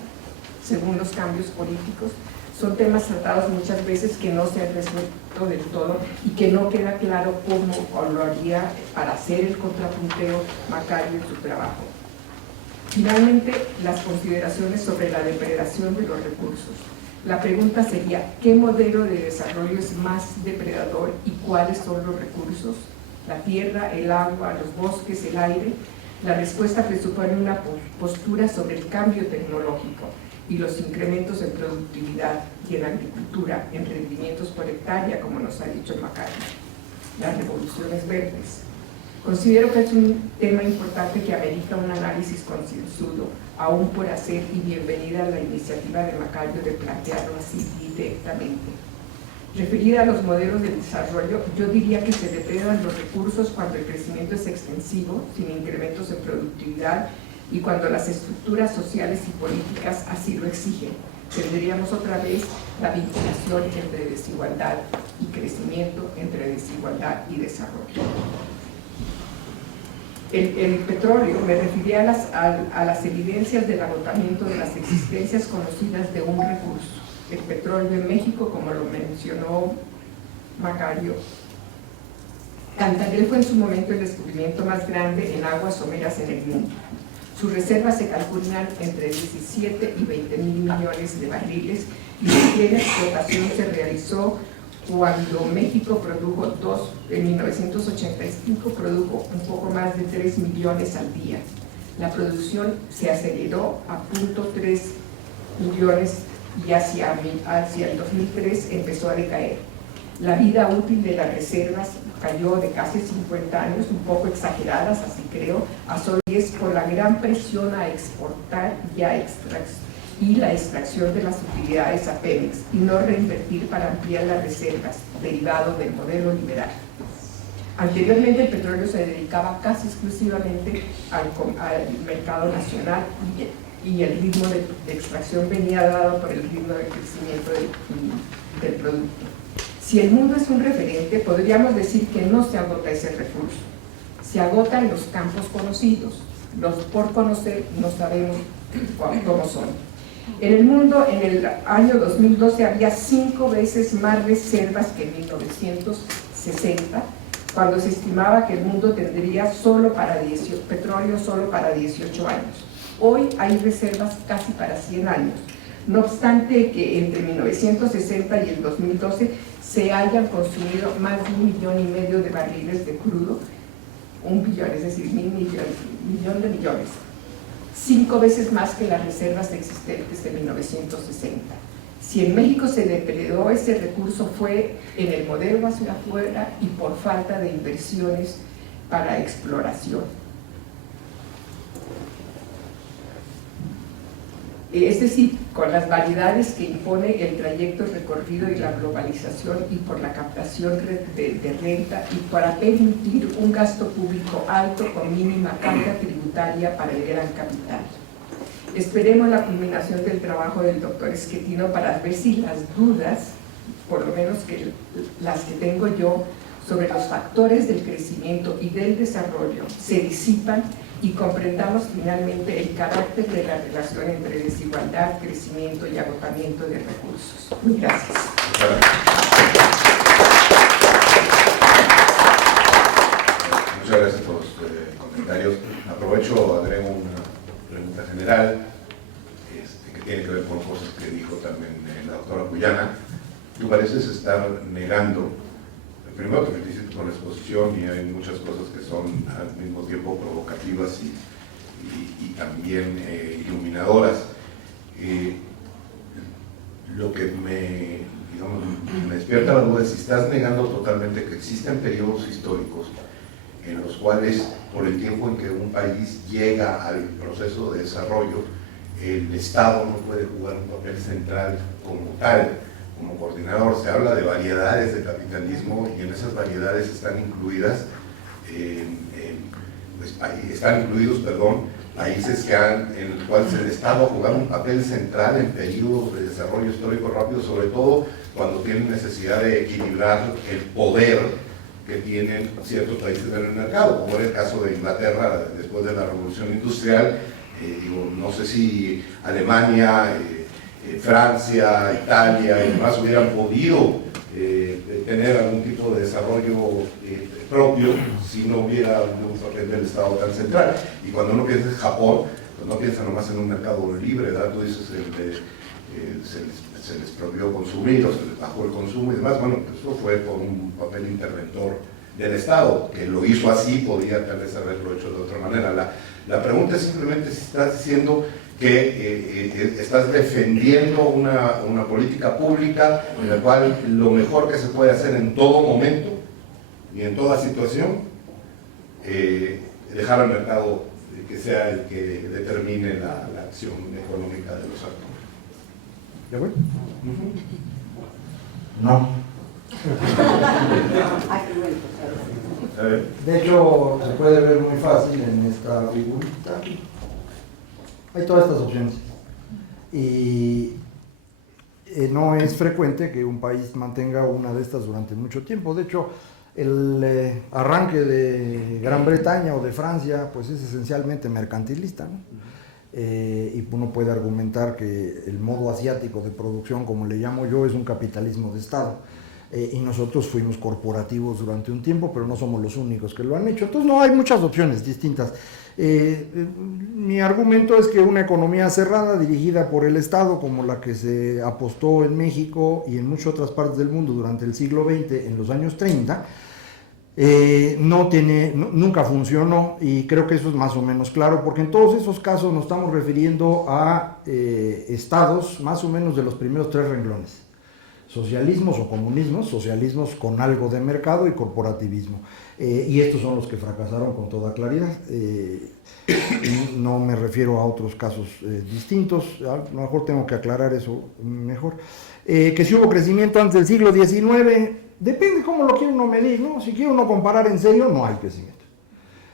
según los cambios políticos. Son temas tratados muchas veces que no se han resuelto del todo y que no queda claro cómo lo haría para hacer el contrapunteo Macario en su trabajo. Finalmente, las consideraciones sobre la depredación de los recursos. La pregunta sería, ¿qué modelo de desarrollo es más depredador y cuáles son los recursos? ¿La tierra, el agua, los bosques, el aire? La respuesta presupone una postura sobre el cambio tecnológico y los incrementos en productividad y en agricultura, en rendimientos por hectárea, como nos ha dicho Macario. Las revoluciones verdes. Considero que es un tema importante que amerita un análisis concienzudo, aún por hacer, y bienvenida a la iniciativa de Macario de plantearlo así directamente. Referida a los modelos de desarrollo, yo diría que se depredan los recursos cuando el crecimiento es extensivo, sin incrementos en productividad, y cuando las estructuras sociales y políticas así lo exigen. Tendríamos otra vez la vinculación entre desigualdad y crecimiento, entre desigualdad y desarrollo. El petróleo, me refería a las evidencias del agotamiento de las existencias conocidas de un recurso. El petróleo en México, como lo mencionó Macario, Cantarell fue en su momento el descubrimiento más grande en aguas someras en el mundo. Sus reservas se calculan entre 17 y 20 mil millones de barriles y su plena explotación se realizó cuando México en 1985 produjo un poco más de 3 millones al día. La producción se aceleró a 0.3 millones y hacia el 2003 empezó a decaer. La vida útil de las reservas cayó de casi 50 años, un poco exageradas, así creo, a solo 10 por la gran presión a exportar y la extracción de las utilidades a Pemex y no reinvertir para ampliar las reservas, derivado del modelo liberal. Anteriormente el petróleo se dedicaba casi exclusivamente al mercado nacional y el ritmo de extracción venía dado por el ritmo de crecimiento del producto. Si el mundo es un referente, podríamos decir que no se agota ese recurso. Se agotan los campos conocidos, los por conocer no sabemos cómo son. En el mundo, en el año 2012, había 5 veces más reservas que en 1960, cuando se estimaba que el mundo tendría petróleo solo para 18 años. Hoy hay reservas casi para 100 años. No obstante que entre 1960 y el 2012 se hayan consumido más de 1,5 millones de barriles de crudo, 1 billón, es decir, millón de millones, 5 veces más que las reservas existentes en 1960. Si en México se depredó ese recurso fue en el modelo hacia afuera y por falta de inversiones para exploración. Es decir, con las variedades que impone el trayecto recorrido y la globalización y por la captación de renta y para permitir un gasto público alto con mínima carga tributaria para el gran capital. Esperemos la culminación del trabajo del doctor Schettino para ver si las dudas, por lo menos que las que tengo yo, sobre los factores del crecimiento y del desarrollo se disipan y comprendamos finalmente el carácter de la relación entre desigualdad, crecimiento y agotamiento de recursos. Muy gracias. Muchas gracias por los comentarios. Aprovecho, agrego una pregunta general que tiene que ver con cosas que dijo también la doctora Cuyana. Tú pareces estar negando. Primero te felicito por la exposición y hay muchas cosas que son al mismo tiempo provocativas y también iluminadoras. Lo que me despierta la duda es si estás negando totalmente que existen periodos históricos en los cuales, por el tiempo en que un país llega al proceso de desarrollo, el Estado no puede jugar un papel central como tal, como coordinador. Se habla de variedades de capitalismo y en esas variedades están incluidos países en los cuales el Estado ha jugado un papel central en periodos de desarrollo histórico rápido, sobre todo cuando tienen necesidad de equilibrar el poder que tienen ciertos países en el mercado, como era el caso de Inglaterra después de la Revolución Industrial. No sé si Alemania, Francia, Italia y demás hubieran podido tener algún tipo de desarrollo propio si no hubiera un papel del Estado tan central. Y cuando uno piensa en Japón, pues no piensa nomás en un mercado libre, ¿verdad? Tú dices se les prohibió consumir o se les bajó el consumo y demás. Bueno, pues eso fue por un papel interventor del Estado, que lo hizo así, podría tal vez haberlo hecho de otra manera. La pregunta es simplemente si estás diciendo que estás defendiendo una política pública en la cual lo mejor que se puede hacer en todo momento y en toda situación, dejar al mercado que sea el que determine la acción económica de los actores. ¿Ya voy? No. De hecho, se puede ver muy fácil en esta figurita. Hay todas estas opciones. Y no es frecuente que un país mantenga una de estas durante mucho tiempo. De hecho, el arranque de Gran Bretaña o de Francia pues es esencialmente mercantilista, ¿no? y uno puede argumentar que el modo asiático de producción, como le llamo yo, es un capitalismo de Estado. Y nosotros fuimos corporativos durante un tiempo, pero no somos los únicos que lo han hecho. Entonces no, hay muchas opciones distintas. Mi argumento es que una economía cerrada dirigida por el Estado, como la que se apostó en México y en muchas otras partes del mundo durante el siglo XX, en los años 30, nunca funcionó, y creo que eso es más o menos claro, porque en todos esos casos nos estamos refiriendo a estados más o menos de los primeros 3 renglones: socialismos o comunismos, socialismos con algo de mercado y corporativismo, y estos son los que fracasaron con toda claridad. No me refiero a otros casos distintos, a lo mejor tengo que aclarar eso mejor. Que si hubo crecimiento antes del siglo XIX, depende cómo lo quiere uno medir, ¿no? Si quiere uno comparar en serio, no hay crecimiento.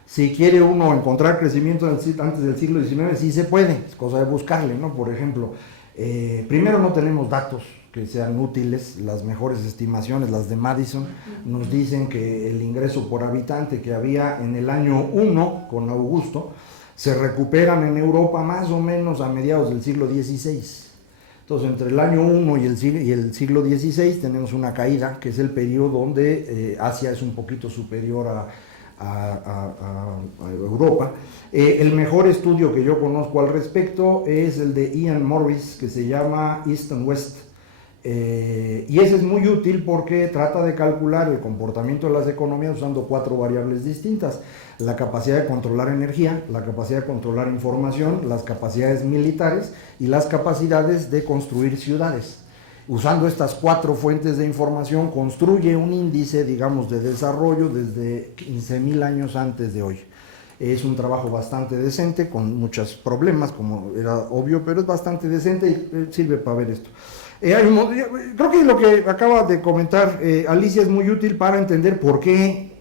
Si quiere uno encontrar crecimiento antes del siglo XIX, sí se puede, es cosa de buscarle, ¿no? Por ejemplo, primero no tenemos datos que sean útiles. Las mejores estimaciones, las de Madison, nos dicen que el ingreso por habitante que había en el año 1 con Augusto se recuperan en Europa más o menos a mediados del siglo XVI. Entonces, entre el año 1 y el siglo XVI tenemos una caída, que es el periodo donde Asia es un poquito superior a Europa. El mejor estudio que yo conozco al respecto es el de Ian Morris, que se llama East and West. Y ese es muy útil porque trata de calcular el comportamiento de las economías usando 4 variables distintas: la capacidad de controlar energía, la capacidad de controlar información, las capacidades militares y las capacidades de construir ciudades. Usando estas 4 fuentes de información construye un índice, digamos, de desarrollo desde 15.000 años antes de hoy. Es un trabajo bastante decente, con muchos problemas, como era obvio, pero es bastante decente y sirve para ver esto. Creo que lo que acaba de comentar Alicia es muy útil para entender por qué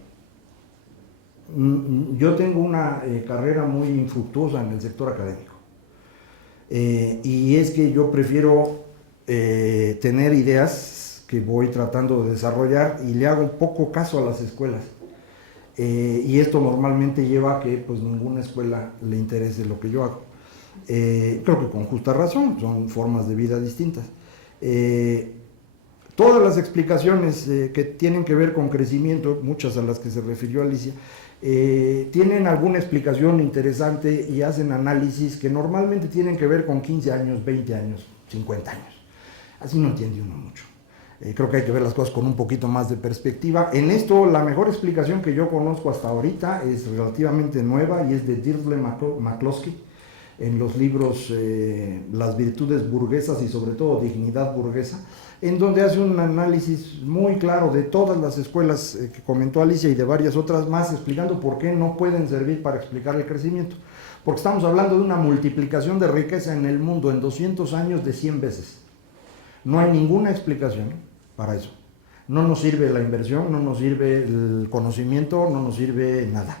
yo tengo una carrera muy infructuosa en el sector académico. Y es que yo prefiero tener ideas que voy tratando de desarrollar y le hago poco caso a las escuelas. Y esto normalmente lleva a que pues ninguna escuela le interese lo que yo hago. Creo que con justa razón, son formas de vida distintas. Todas las explicaciones que tienen que ver con crecimiento, muchas a las que se refirió Alicia, tienen alguna explicación interesante y hacen análisis que normalmente tienen que ver con 15 años, 20 años, 50 años. Así no entiende uno mucho. Creo que hay que ver las cosas con un poquito más de perspectiva. En esto, la mejor explicación que yo conozco hasta ahorita es relativamente nueva y es de Deirdre McCloskey, en los libros Las virtudes burguesas y sobre todo Dignidad burguesa, en donde hace un análisis muy claro de todas las escuelas que comentó Alicia y de varias otras más, explicando por qué no pueden servir para explicar el crecimiento. Porque estamos hablando de una multiplicación de riqueza en el mundo en 200 años de 100 veces. No hay ninguna explicación para eso. No nos sirve la inversión, no nos sirve el conocimiento, no nos sirve nada.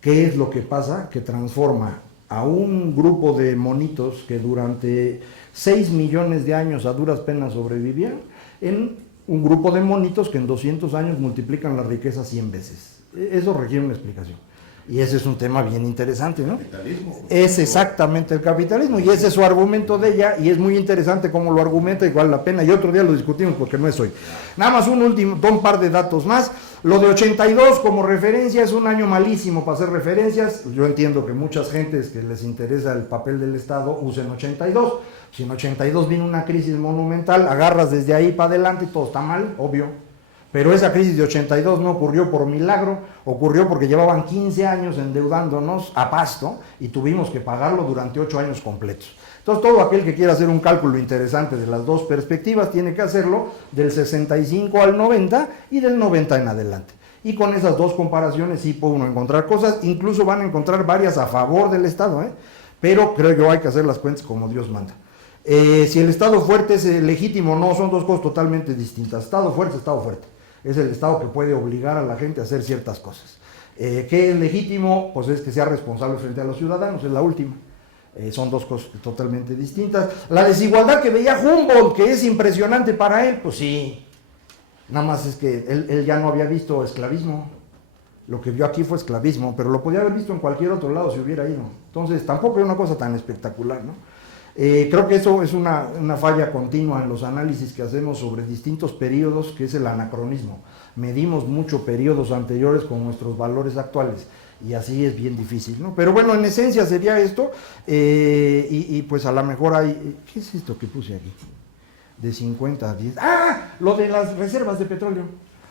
¿Qué es lo que pasa? Que transforma a un grupo de monitos que durante 6 millones de años a duras penas sobrevivían en un grupo de monitos que en 200 años multiplican la riqueza 100 veces. Eso requiere una explicación. Y ese es un tema bien interesante, ¿no? Capitalismo. Es exactamente el capitalismo, y ese es su argumento de ella, y es muy interesante cómo lo argumenta, y vale la pena, y otro día lo discutimos porque no es hoy. Nada más un par de datos más. Lo de 82 como referencia es un año malísimo para hacer referencias. Yo entiendo que muchas gentes que les interesa el papel del Estado usen 82. Si en 82 vino una crisis monumental, agarras desde ahí para adelante y todo está mal, obvio. Pero esa crisis de 82 no ocurrió por milagro, ocurrió porque llevaban 15 años endeudándonos a pasto y tuvimos que pagarlo durante 8 años completos. Entonces, todo aquel que quiera hacer un cálculo interesante de las dos perspectivas tiene que hacerlo del 65 al 90 y del 90 en adelante. Y con esas dos comparaciones sí puede uno encontrar cosas, incluso van a encontrar varias a favor del Estado, pero creo yo hay que hacer las cuentas como Dios manda. Si el Estado fuerte es legítimo o no, son dos cosas totalmente distintas. Estado fuerte, Estado fuerte. Es el Estado que puede obligar a la gente a hacer ciertas cosas. ¿Qué es legítimo? Pues es que sea responsable frente a los ciudadanos, es la última. Son dos cosas totalmente distintas. La desigualdad que veía Humboldt, que es impresionante para él, pues sí. Nada más es que él ya no había visto esclavismo. Lo que vio aquí fue esclavismo, pero lo podía haber visto en cualquier otro lado si hubiera ido. Entonces, tampoco es una cosa tan espectacular, ¿no? Creo que eso es una falla continua en los análisis que hacemos sobre distintos periodos, que es el anacronismo. Medimos mucho periodos anteriores con nuestros valores actuales, y así es bien difícil, ¿no? Pero bueno, en esencia sería esto, y pues a lo mejor hay... ¿Qué es esto que puse aquí? De 50 a 10... ¡Ah! Lo de las reservas de petróleo.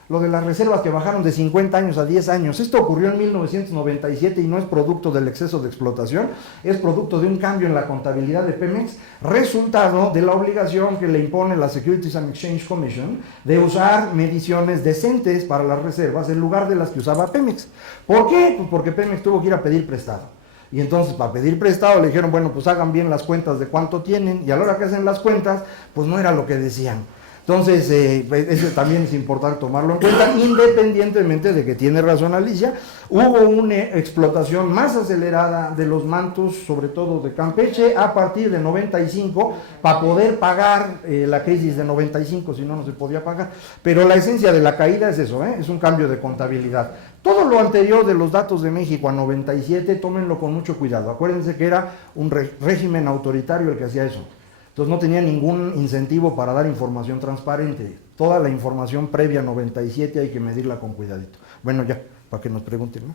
Lo de las reservas que bajaron de 50 años a 10 años. Esto ocurrió en 1997 y no es producto del exceso de explotación, es producto de un cambio en la contabilidad de Pemex, resultado de la obligación que le impone la Securities and Exchange Commission de usar mediciones decentes para las reservas en lugar de las que usaba Pemex. ¿Por qué? Pues porque Pemex tuvo que ir a pedir prestado. Y entonces para pedir prestado le dijeron, bueno, pues hagan bien las cuentas de cuánto tienen, y a la hora que hacen las cuentas, pues no era lo que decían. Entonces, eso también es importante tomarlo en cuenta, independientemente de que tiene razón Alicia. Hubo una explotación más acelerada de los mantos, sobre todo de Campeche, a partir de 95, para poder pagar la crisis de 95, si no, no se podía pagar. Pero la esencia de la caída es eso, es un cambio de contabilidad. Todo lo anterior de los datos de México a 97, tómenlo con mucho cuidado. Acuérdense que era un régimen autoritario el que hacía eso. Entonces no tenía ningún incentivo para dar información transparente. Toda la información previa a 97 hay que medirla con cuidadito. Bueno, ya, para que nos pregunten, ¿no?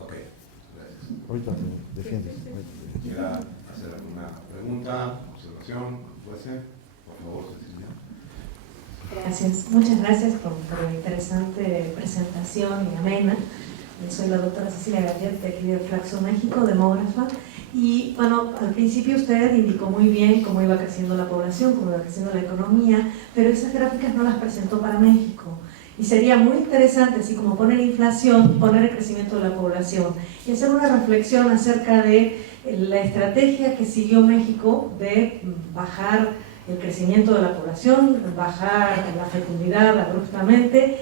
Ok, gracias. Ahorita te defiendes. ¿Quiera hacer alguna pregunta, observación, fuese? Por favor, Cecilia. Gracias, muchas gracias por la interesante presentación y amena. Soy la doctora Cecilia Gaviet, de aquí de Flaxo, México, demógrafa. Y bueno, al principio usted indicó muy bien cómo iba creciendo la población, cómo iba creciendo la economía, pero esas gráficas no las presentó para México. Y sería muy interesante, así como poner inflación, poner el crecimiento de la población y hacer una reflexión acerca de la estrategia que siguió México de bajar el crecimiento de la población, bajar la fecundidad abruptamente,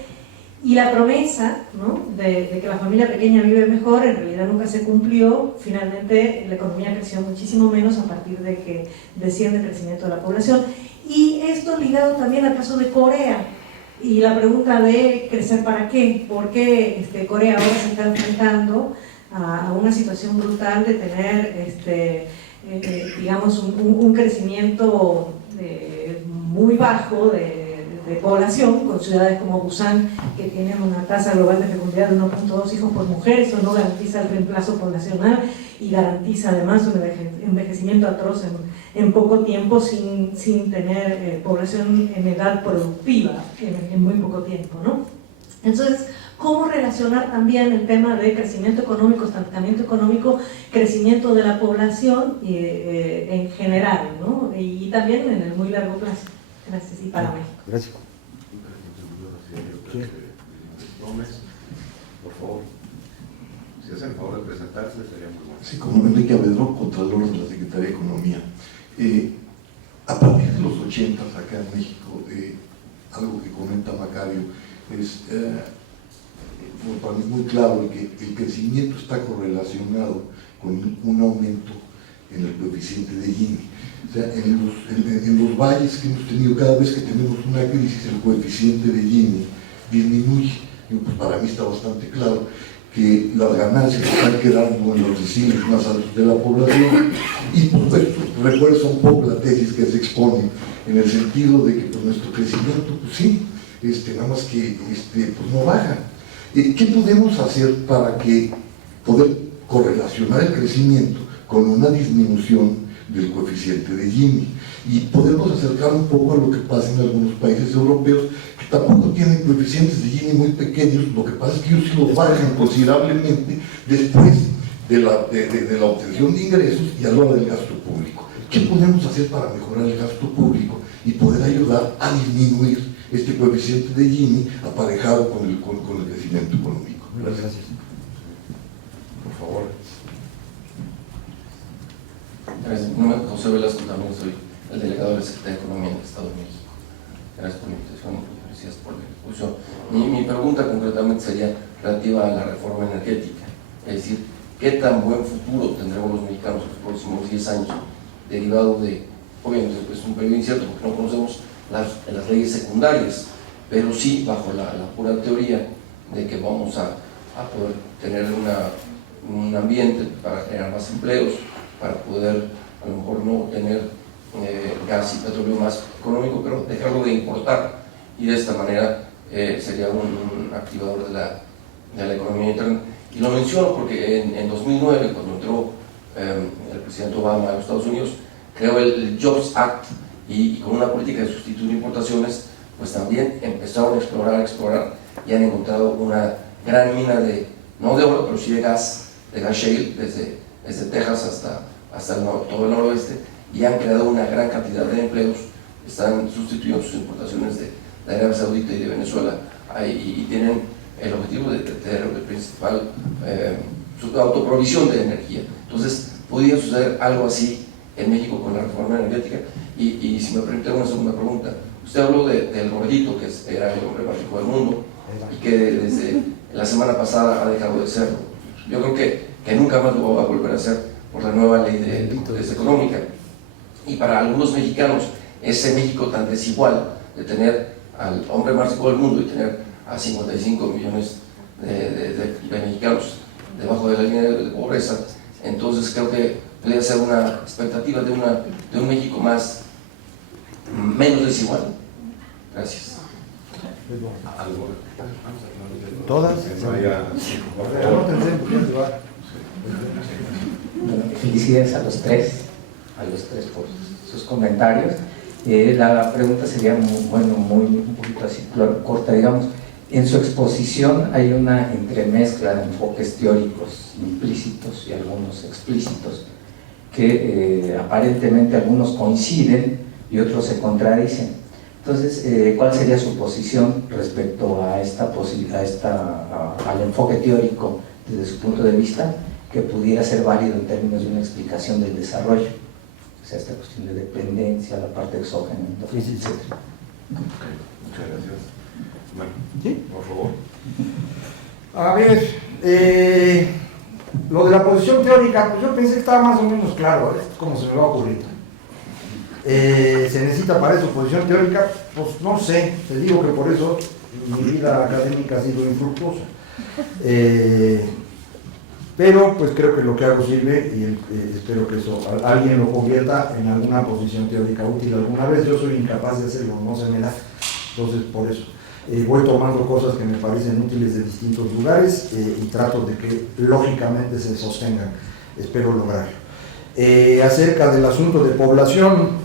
y la promesa, ¿no?, de que la familia pequeña vive mejor, en realidad nunca se cumplió. Finalmente la economía creció muchísimo menos a partir de que desciende el crecimiento de la población. Y esto ligado también al caso de Corea, y la pregunta de crecer para qué. ¿Por qué Corea ahora se está enfrentando a una situación brutal de tener, digamos, un crecimiento muy bajo de población, con ciudades como Busan, que tienen una tasa global de fecundidad de 1.2 hijos por mujer? Eso no garantiza el reemplazo poblacional y garantiza además un envejecimiento atroz en poco tiempo, sin tener población en edad productiva en muy poco tiempo, ¿no? Entonces, ¿cómo relacionar también el tema de crecimiento económico, estancamiento económico, crecimiento de la población en general, ¿no? Y también en el muy largo plazo? Gracias, y para México. Gracias. Sí. Gómez, por favor. Si hacen el favor de presentarse, sería muy bueno. Sí, como Enrique Avedrón, Contralor de la Secretaría de Economía. A partir de los 80 acá en México, algo que comenta Macario es, para mí es muy claro, que el crecimiento está correlacionado con un aumento en el coeficiente de Gini. O sea, en los valles que hemos tenido, cada vez que tenemos una crisis, el coeficiente de Gini disminuye. Y pues para mí está bastante claro que las ganancias están quedando en los deciles más altos de la población, y por esto refuerza un poco la tesis que se expone, en el sentido de que pues, nuestro crecimiento, pues sí, nada más que pues no baja. ¿Qué podemos hacer para poder correlacionar el crecimiento con una disminución del coeficiente de Gini, y podernos acercar un poco a lo que pasa en algunos países europeos que tampoco tienen coeficientes de Gini muy pequeños? Lo que pasa es que ellos sí los bajan considerablemente después de la obtención de ingresos y a la hora del gasto público. ¿Qué podemos hacer para mejorar el gasto público y poder ayudar a disminuir este coeficiente de Gini aparejado con el crecimiento económico? Gracias. Por favor. Gracias. Mi nombre es José Velasco, también soy el delegado de la Secretaría de Economía del Estado de México. Gracias por la invitación y gracias por la discusión. Mi pregunta concretamente sería relativa a la reforma energética, es decir, ¿qué tan buen futuro tendremos los mexicanos en los próximos 10 años, derivado de, obviamente es un periodo incierto porque no conocemos las leyes secundarias, pero sí bajo la pura teoría de que vamos a a poder tener un ambiente para generar más empleos, para poder a lo mejor no tener gas y petróleo más económico, pero dejarlo de importar, y de esta manera sería un activador de la economía interna. Y lo menciono porque en 2009, cuando entró el presidente Obama a los Estados Unidos, creó el Jobs Act, y con una política de sustituir importaciones, pues también empezaron a explorar, y han encontrado una gran mina no de oro, pero sí de gas shale, desde Texas hasta todo el noroeste, y han creado una gran cantidad de empleos. Están sustituyendo sus importaciones de Arabia Saudita y de Venezuela, y tienen el objetivo de tener el principal, su autoprovisión de energía. Entonces, podría suceder algo así en México con la reforma energética. Y si me permite una segunda pregunta, usted habló del gordito, que era el hombre más rico del mundo, y que desde la semana pasada ha dejado de serlo. Yo creo que nunca más lo va a volver a hacer por la nueva ley de liquidez económica. Y para algunos mexicanos, ese México tan desigual de tener al hombre más rico del mundo y tener a 55 millones de mexicanos debajo de la línea de pobreza, entonces creo que podría ser una expectativa de un México menos desigual. Gracias. ¿Todas? Felicidades a los tres por sus comentarios. La pregunta sería un poquito así corta, digamos. En su exposición hay una entremezcla de enfoques teóricos implícitos y algunos explícitos, que aparentemente algunos coinciden y otros se contradicen. Entonces, ¿cuál sería su posición respecto a al enfoque teórico desde su punto de vista, que pudiera ser válido en términos de una explicación del desarrollo? O sea, esta cuestión de dependencia, la parte exógena, etc. Muchas gracias. Bueno, ¿sí? por favor. A ver, lo de la posición teórica, pues yo pensé que estaba más o menos claro, es como se me va a ocurrir. ¿Se necesita para eso posición teórica? Pues no sé, te digo que por eso mi vida académica ha sido infructuosa. Pero pues creo que lo que hago sirve, y espero que eso alguien lo convierta en alguna posición teórica útil alguna vez. Yo soy incapaz de hacerlo, no se me da. Entonces por eso voy tomando cosas que me parecen útiles de distintos lugares y trato de que lógicamente se sostengan. Espero lograrlo. Acerca del asunto de población,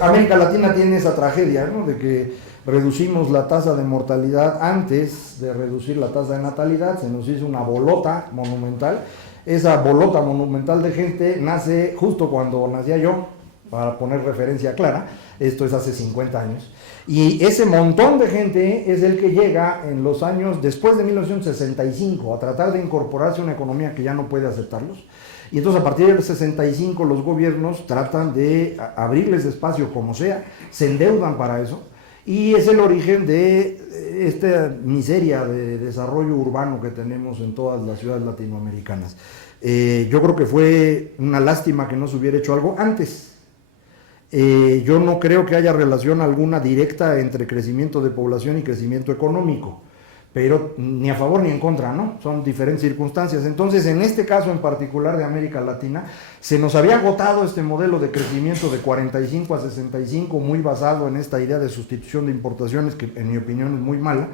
América Latina tiene esa tragedia, ¿no?, de que reducimos la tasa de mortalidad antes de reducir la tasa de natalidad. Se nos hizo una bolota monumental. Esa bolota monumental de gente nace justo cuando nacía yo, para poner referencia clara. Esto es hace 50 años. Y ese montón de gente es el que llega en los años después de 1965 a tratar de incorporarse a una economía que ya no puede aceptarlos. Y entonces a partir del 65 los gobiernos tratan de abrirles espacio como sea, se endeudan para eso, y es el origen de esta miseria de desarrollo urbano que tenemos en todas las ciudades latinoamericanas. Yo creo que fue una lástima que no se hubiera hecho algo antes. Yo no creo que haya relación alguna directa entre crecimiento de población y crecimiento económico, pero ni a favor ni en contra, ¿no? Son diferentes circunstancias. Entonces, en este caso en particular de América Latina, se nos había agotado este modelo de crecimiento de 45 a 65, muy basado en esta idea de sustitución de importaciones, que en mi opinión es muy mala.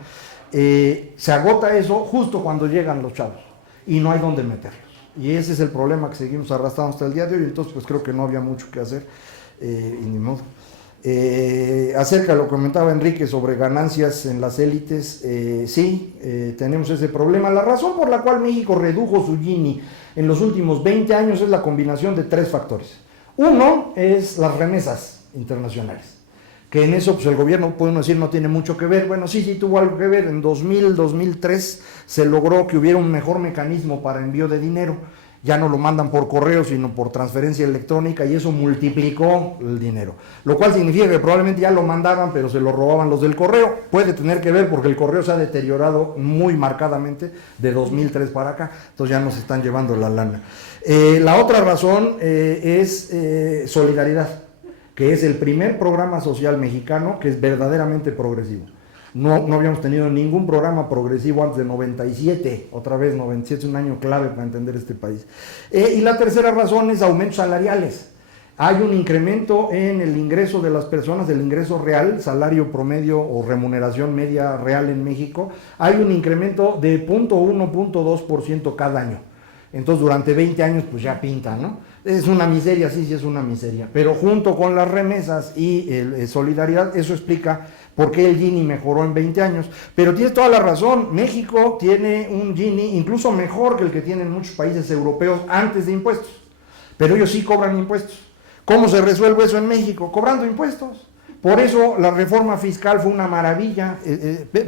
Se agota eso justo cuando llegan los chavos, y no hay dónde meterlos. Y ese es el problema que seguimos arrastrando hasta el día de hoy. Entonces, pues creo que no había mucho que hacer, y ni modo. Acerca de lo que comentaba Enrique sobre ganancias en las élites, sí, tenemos ese problema. La razón por la cual México redujo su Gini en los últimos 20 años es la combinación de tres factores. Uno es las remesas internacionales, que en eso pues el gobierno, podemos decir, no tiene mucho que ver. Bueno, sí tuvo algo que ver. En 2003 se logró que hubiera un mejor mecanismo para envío de dinero. Ya no lo mandan por correo, sino por transferencia electrónica, y eso multiplicó el dinero. Lo cual significa que probablemente ya lo mandaban, pero se lo robaban los del correo. Puede tener que ver porque el correo se ha deteriorado muy marcadamente de 2003 para acá, entonces ya nos están llevando la lana. La otra razón es Solidaridad, que es el primer programa social mexicano que es verdaderamente progresivo. No habíamos tenido ningún programa progresivo antes de 97, otra vez 97 es un año clave para entender este país. Y la tercera razón es aumentos salariales. Hay un incremento en el ingreso de las personas, el ingreso real, salario promedio o remuneración media real en México, hay un incremento de 0.1, 0.2% cada año. Entonces durante 20 años pues ya pinta, ¿no? Es una miseria, sí es una miseria, pero junto con las remesas y solidaridad, eso explica por qué el Gini mejoró en 20 años. Pero tienes toda la razón, México tiene un Gini incluso mejor que el que tienen muchos países europeos antes de impuestos, pero ellos sí cobran impuestos. ¿Cómo se resuelve eso en México? Cobrando impuestos. Por eso la reforma fiscal fue una maravilla.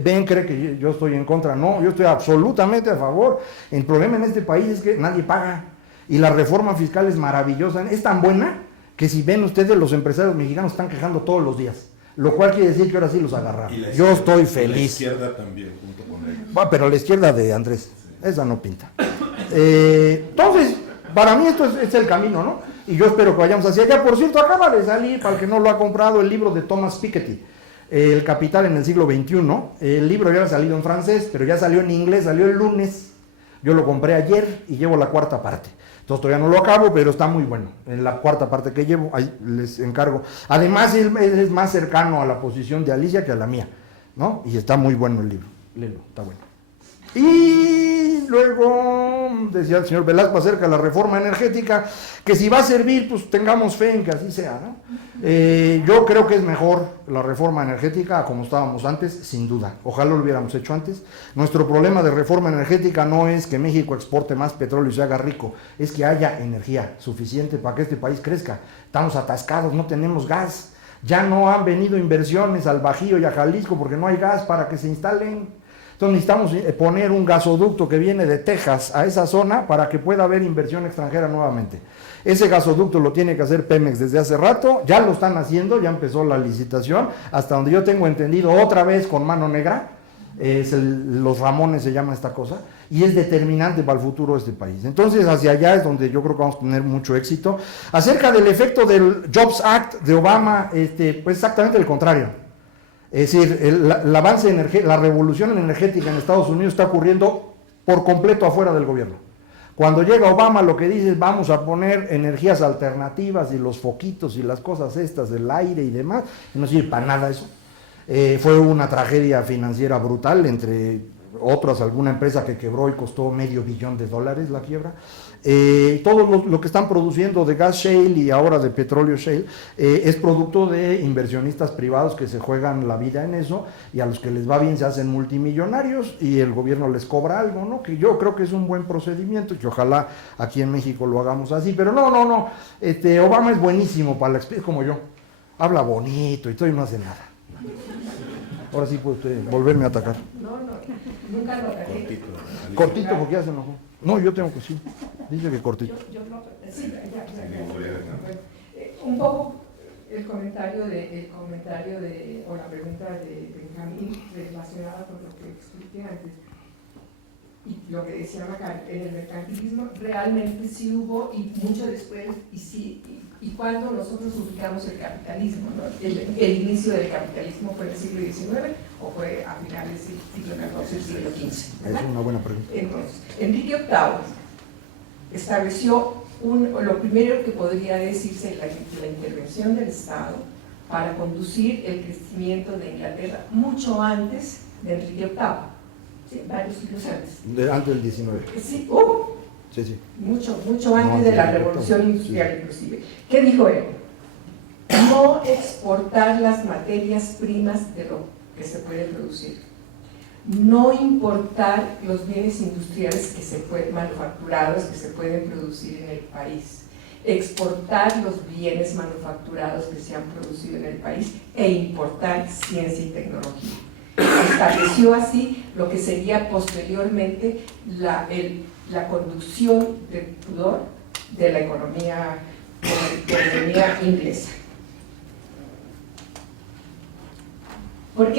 Ben cree que yo estoy en contra. No, yo estoy absolutamente a favor. El problema en este país es que nadie paga. Y la reforma fiscal es maravillosa. Es tan buena que si ven ustedes, los empresarios mexicanos están quejando todos los días. Lo cual quiere decir que ahora sí los agarraron. Yo estoy feliz. La izquierda también, junto con ellos. Bueno, pero la izquierda de Andrés, esa no pinta. Entonces, para mí esto es el camino, ¿no? Y yo espero que vayamos hacia allá. Por cierto, acaba de salir, para el que no lo ha comprado, el libro de Thomas Piketty, El Capital en el siglo XXI. El libro ya ha salido en francés, pero ya salió en inglés, salió el lunes. Yo lo compré ayer y llevo la cuarta parte. Entonces todavía no lo acabo, pero está muy bueno. En la cuarta parte que llevo, ahí les encargo. Además, él es más cercano a la posición de Alicia que a la mía, ¿no? Y está muy bueno el libro. Léelo, está bueno. Y luego decía el señor Velasco acerca de la reforma energética, que si va a servir, pues tengamos fe en que así sea, ¿no? Yo creo que es mejor la reforma energética como estábamos antes, sin duda. Ojalá lo hubiéramos hecho antes. Nuestro problema de reforma energética no es que México exporte más petróleo y se haga rico, es que haya energía suficiente para que este país crezca. Estamos atascados, no tenemos gas. Ya no han venido inversiones al Bajío y a Jalisco porque no hay gas para que se instalen. Entonces necesitamos poner un gasoducto que viene de Texas a esa zona para que pueda haber inversión extranjera nuevamente. Ese gasoducto lo tiene que hacer Pemex desde hace rato, ya lo están haciendo, ya empezó la licitación, hasta donde yo tengo entendido, otra vez con mano negra, los Ramones se llama esta cosa, y es determinante para el futuro de este país. Entonces hacia allá es donde yo creo que vamos a tener mucho éxito. Acerca del efecto del Jobs Act de Obama, pues exactamente el contrario. Es decir, el avance la revolución energética en Estados Unidos está ocurriendo por completo afuera del gobierno. Cuando llega Obama, lo que dice es vamos a poner energías alternativas y los foquitos y las cosas estas del aire y demás, no sirve para nada eso. Fue una tragedia financiera brutal, entre otras alguna empresa que quebró y costó $500 millones la quiebra. Todo lo que están produciendo de gas shale y ahora de petróleo shale es producto de inversionistas privados que se juegan la vida en eso, y a los que les va bien se hacen multimillonarios y el gobierno les cobra algo, ¿no? Que yo creo que es un buen procedimiento y que ojalá aquí en México lo hagamos así, pero no. Obama es buenísimo para es como yo, habla bonito y todo y no hace nada. Ahora sí puede usted volverme a atacar. No, nunca lo ataqué. Cortito porque ya se enojó. No, yo tengo que sí. Dice que cortito. Yo no, sí, ya. Un poco el comentario o la pregunta de Benjamín relacionada con lo que expliqué antes. Y lo que decía Macario, en el mercantilismo realmente sí hubo, y mucho después, y cuando nosotros ubicamos el capitalismo, ¿no? El inicio del capitalismo fue en el siglo XIX o fue a finales del siglo XIV, siglo XV. ¿Verdad? Es una buena pregunta. Entonces, Enrique VIII estableció lo primero que podría decirse la intervención del Estado para conducir el crecimiento de Inglaterra mucho antes de Enrique VIII. Sí, varios siglos antes. Antes del 19. Sí, Sí. mucho antes de la revolución industrial inclusive. ¿Qué dijo él? No exportar las materias primas de lo que se puede producir. No importar los bienes industriales manufacturados que se pueden producir en el país. Exportar los bienes manufacturados que se han producido en el país e importar ciencia y tecnología. Estableció así lo que sería posteriormente la conducción del pudor de la economía inglesa. ¿Por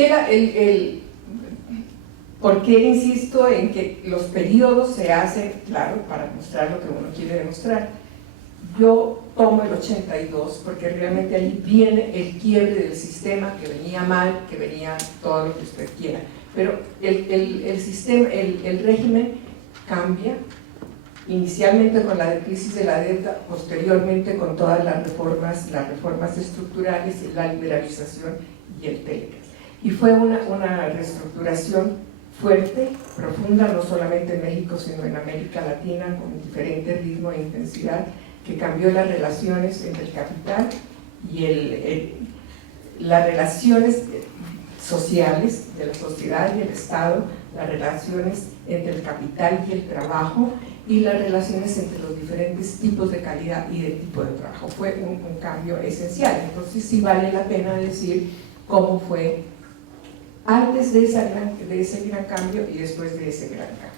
qué insisto en que los periodos se hacen, claro, para mostrar lo que uno quiere demostrar? Yo tomo el 82 porque realmente ahí viene el quiebre del sistema, que venía mal, que venía todo lo que usted quiera. Pero el sistema, el régimen cambia, inicialmente con la crisis de la deuda, posteriormente con todas las reformas estructurales, la liberalización y el Telex. Y fue una reestructuración fuerte, profunda, no solamente en México, sino en América Latina, con diferente ritmo e intensidad, que cambió las relaciones entre el capital y las relaciones sociales de la sociedad y el Estado, las relaciones entre el capital y el trabajo, y las relaciones entre los diferentes tipos de calidad y de tipo de trabajo. Fue un cambio esencial. Entonces sí vale la pena decir cómo fue antes de ese gran cambio y después de ese gran cambio.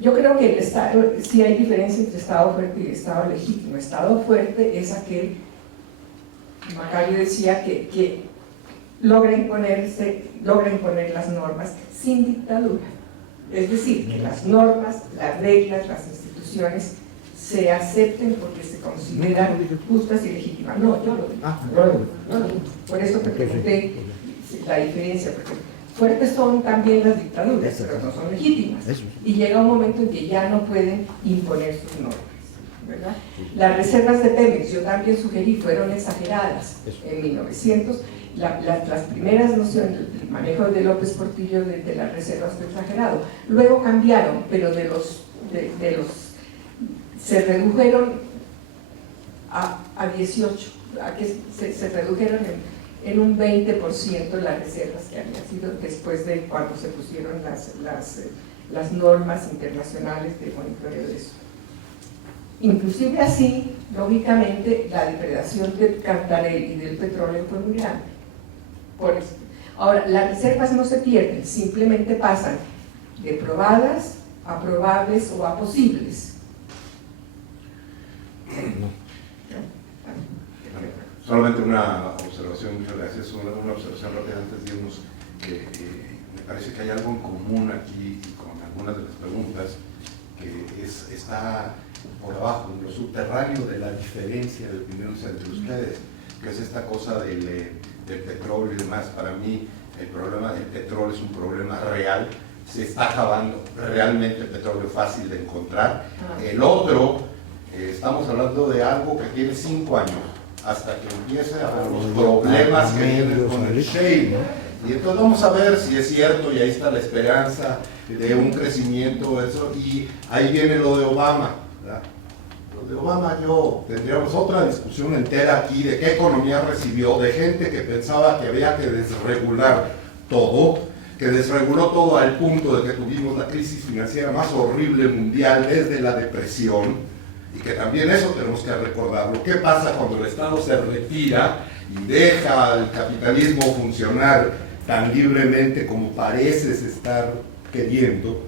Yo creo que el Estado, sí hay diferencia entre Estado fuerte y Estado legítimo. Estado fuerte es aquel, Macario decía, que logra imponer las normas sin dictadura. Es decir, que las normas, las reglas, las instituciones se acepten porque se consideran justas y legítimas. No, yo lo digo. Por eso te pregunté la diferencia, porque fuertes son también las dictaduras, pero no son legítimas. Y llega un momento en que ya no pueden imponer sus normas, ¿verdad? Las reservas de Pemex, yo también sugerí, fueron exageradas en 1900. Las primeras nociones, el manejo de López Portillo de las reservas fue exagerado. Luego cambiaron, pero se redujeron a 18, se redujeron en un 20% las reservas que habían sido después de cuando se pusieron las normas internacionales de monitoreo de eso. Inclusive así, lógicamente, la depredación del Cantarell y del petróleo fue muy grande. Por eso. Ahora, las reservas no se pierden, simplemente pasan de probadas a probables o a posibles. Solamente una observación, muchas gracias, una observación rápida antes de irnos. Me parece que hay algo en común aquí con algunas de las preguntas que está por abajo, en lo subterráneo de la diferencia de opiniones entre ustedes, que es esta cosa del petróleo y demás. Para mí el problema del petróleo es un problema real, se está acabando realmente el petróleo fácil de encontrar. El otro, estamos hablando de algo que tiene 5 años hasta que empiece a haber los problemas que vienen con el shale. Y entonces vamos a ver si es cierto, y ahí está la esperanza de un crecimiento, eso, y ahí viene lo de Obama, ¿verdad? Lo de Obama, tendríamos otra discusión entera aquí de qué economía recibió, de gente que pensaba que había que desregular todo, que desreguló todo al punto de que tuvimos la crisis financiera más horrible mundial desde la depresión, y que también eso tenemos que recordarlo. ¿Qué pasa cuando el Estado se retira y deja al capitalismo funcionar tan libremente como pareces estar queriendo?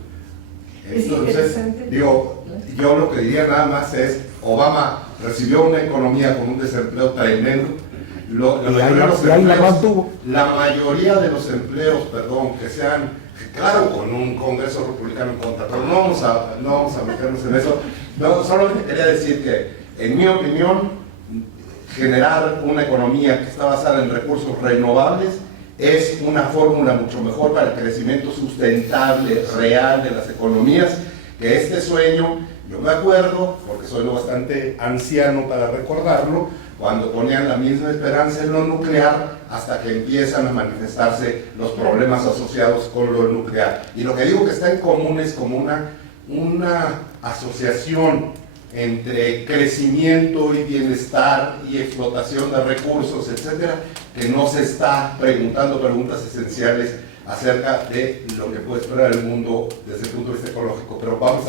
Entonces, yo lo que diría nada más es, Obama recibió una economía con un desempleo tremendo. La mayoría de los empleos, que sean, claro, con un Congreso republicano en contra, pero no vamos a meternos en eso. No, solamente quería decir que, en mi opinión, generar una economía que está basada en recursos renovables es una fórmula mucho mejor para el crecimiento sustentable, real de las economías, que este sueño. Yo me acuerdo, porque soy lo bastante anciano para recordarlo, cuando ponían la misma esperanza en lo nuclear hasta que empiezan a manifestarse los problemas asociados con lo nuclear. Y lo que digo que está en común es como una asociación entre crecimiento y bienestar y explotación de recursos, etcétera, que no se está preguntando preguntas esenciales acerca de lo que puede esperar el mundo desde el punto de vista ecológico. Pero vamos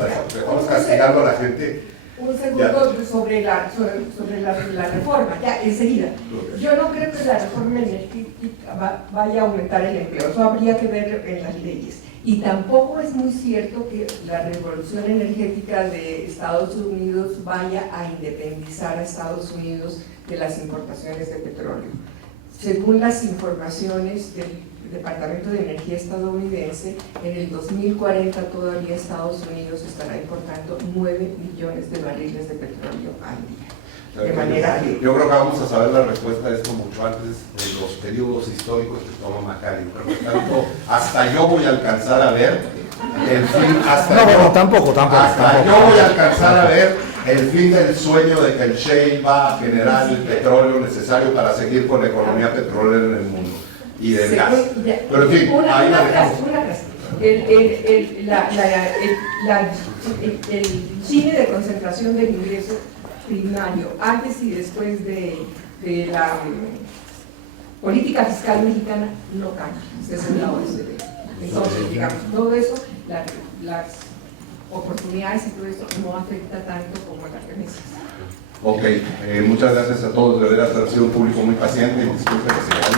castigando a la gente. Un segundo sobre la reforma, ya enseguida. Yo no creo que la reforma energética vaya a aumentar el empleo, eso habría que ver en las leyes. Y tampoco es muy cierto que la revolución energética de Estados Unidos vaya a independizar a Estados Unidos de las importaciones de petróleo. Según las informaciones del Departamento de Energía estadounidense, en el 2040 todavía Estados Unidos estará importando 9 millones de barriles de petróleo al día. de manera que... Yo creo que vamos a saber la respuesta de esto mucho antes de los periodos históricos que toma Macario. Por lo tanto, hasta yo voy a alcanzar a ver el fin, tampoco. yo voy a alcanzar a ver el fin del sueño de que el shale va a generar el petróleo necesario para seguir con la economía petrolera en el mundo y del gas. Pero en fin, ahí la dejamos. El cine de concentración del ingreso primario antes y después de la política fiscal mexicana no cambia, según la OCDE. Entonces, digamos, todo eso, las oportunidades y todo eso no afecta tanto como las remesas. Ok, muchas gracias a todos, de verdad ha sido un público muy paciente y disculpen que se haya.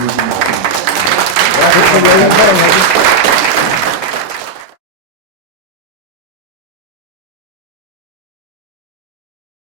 Gracias.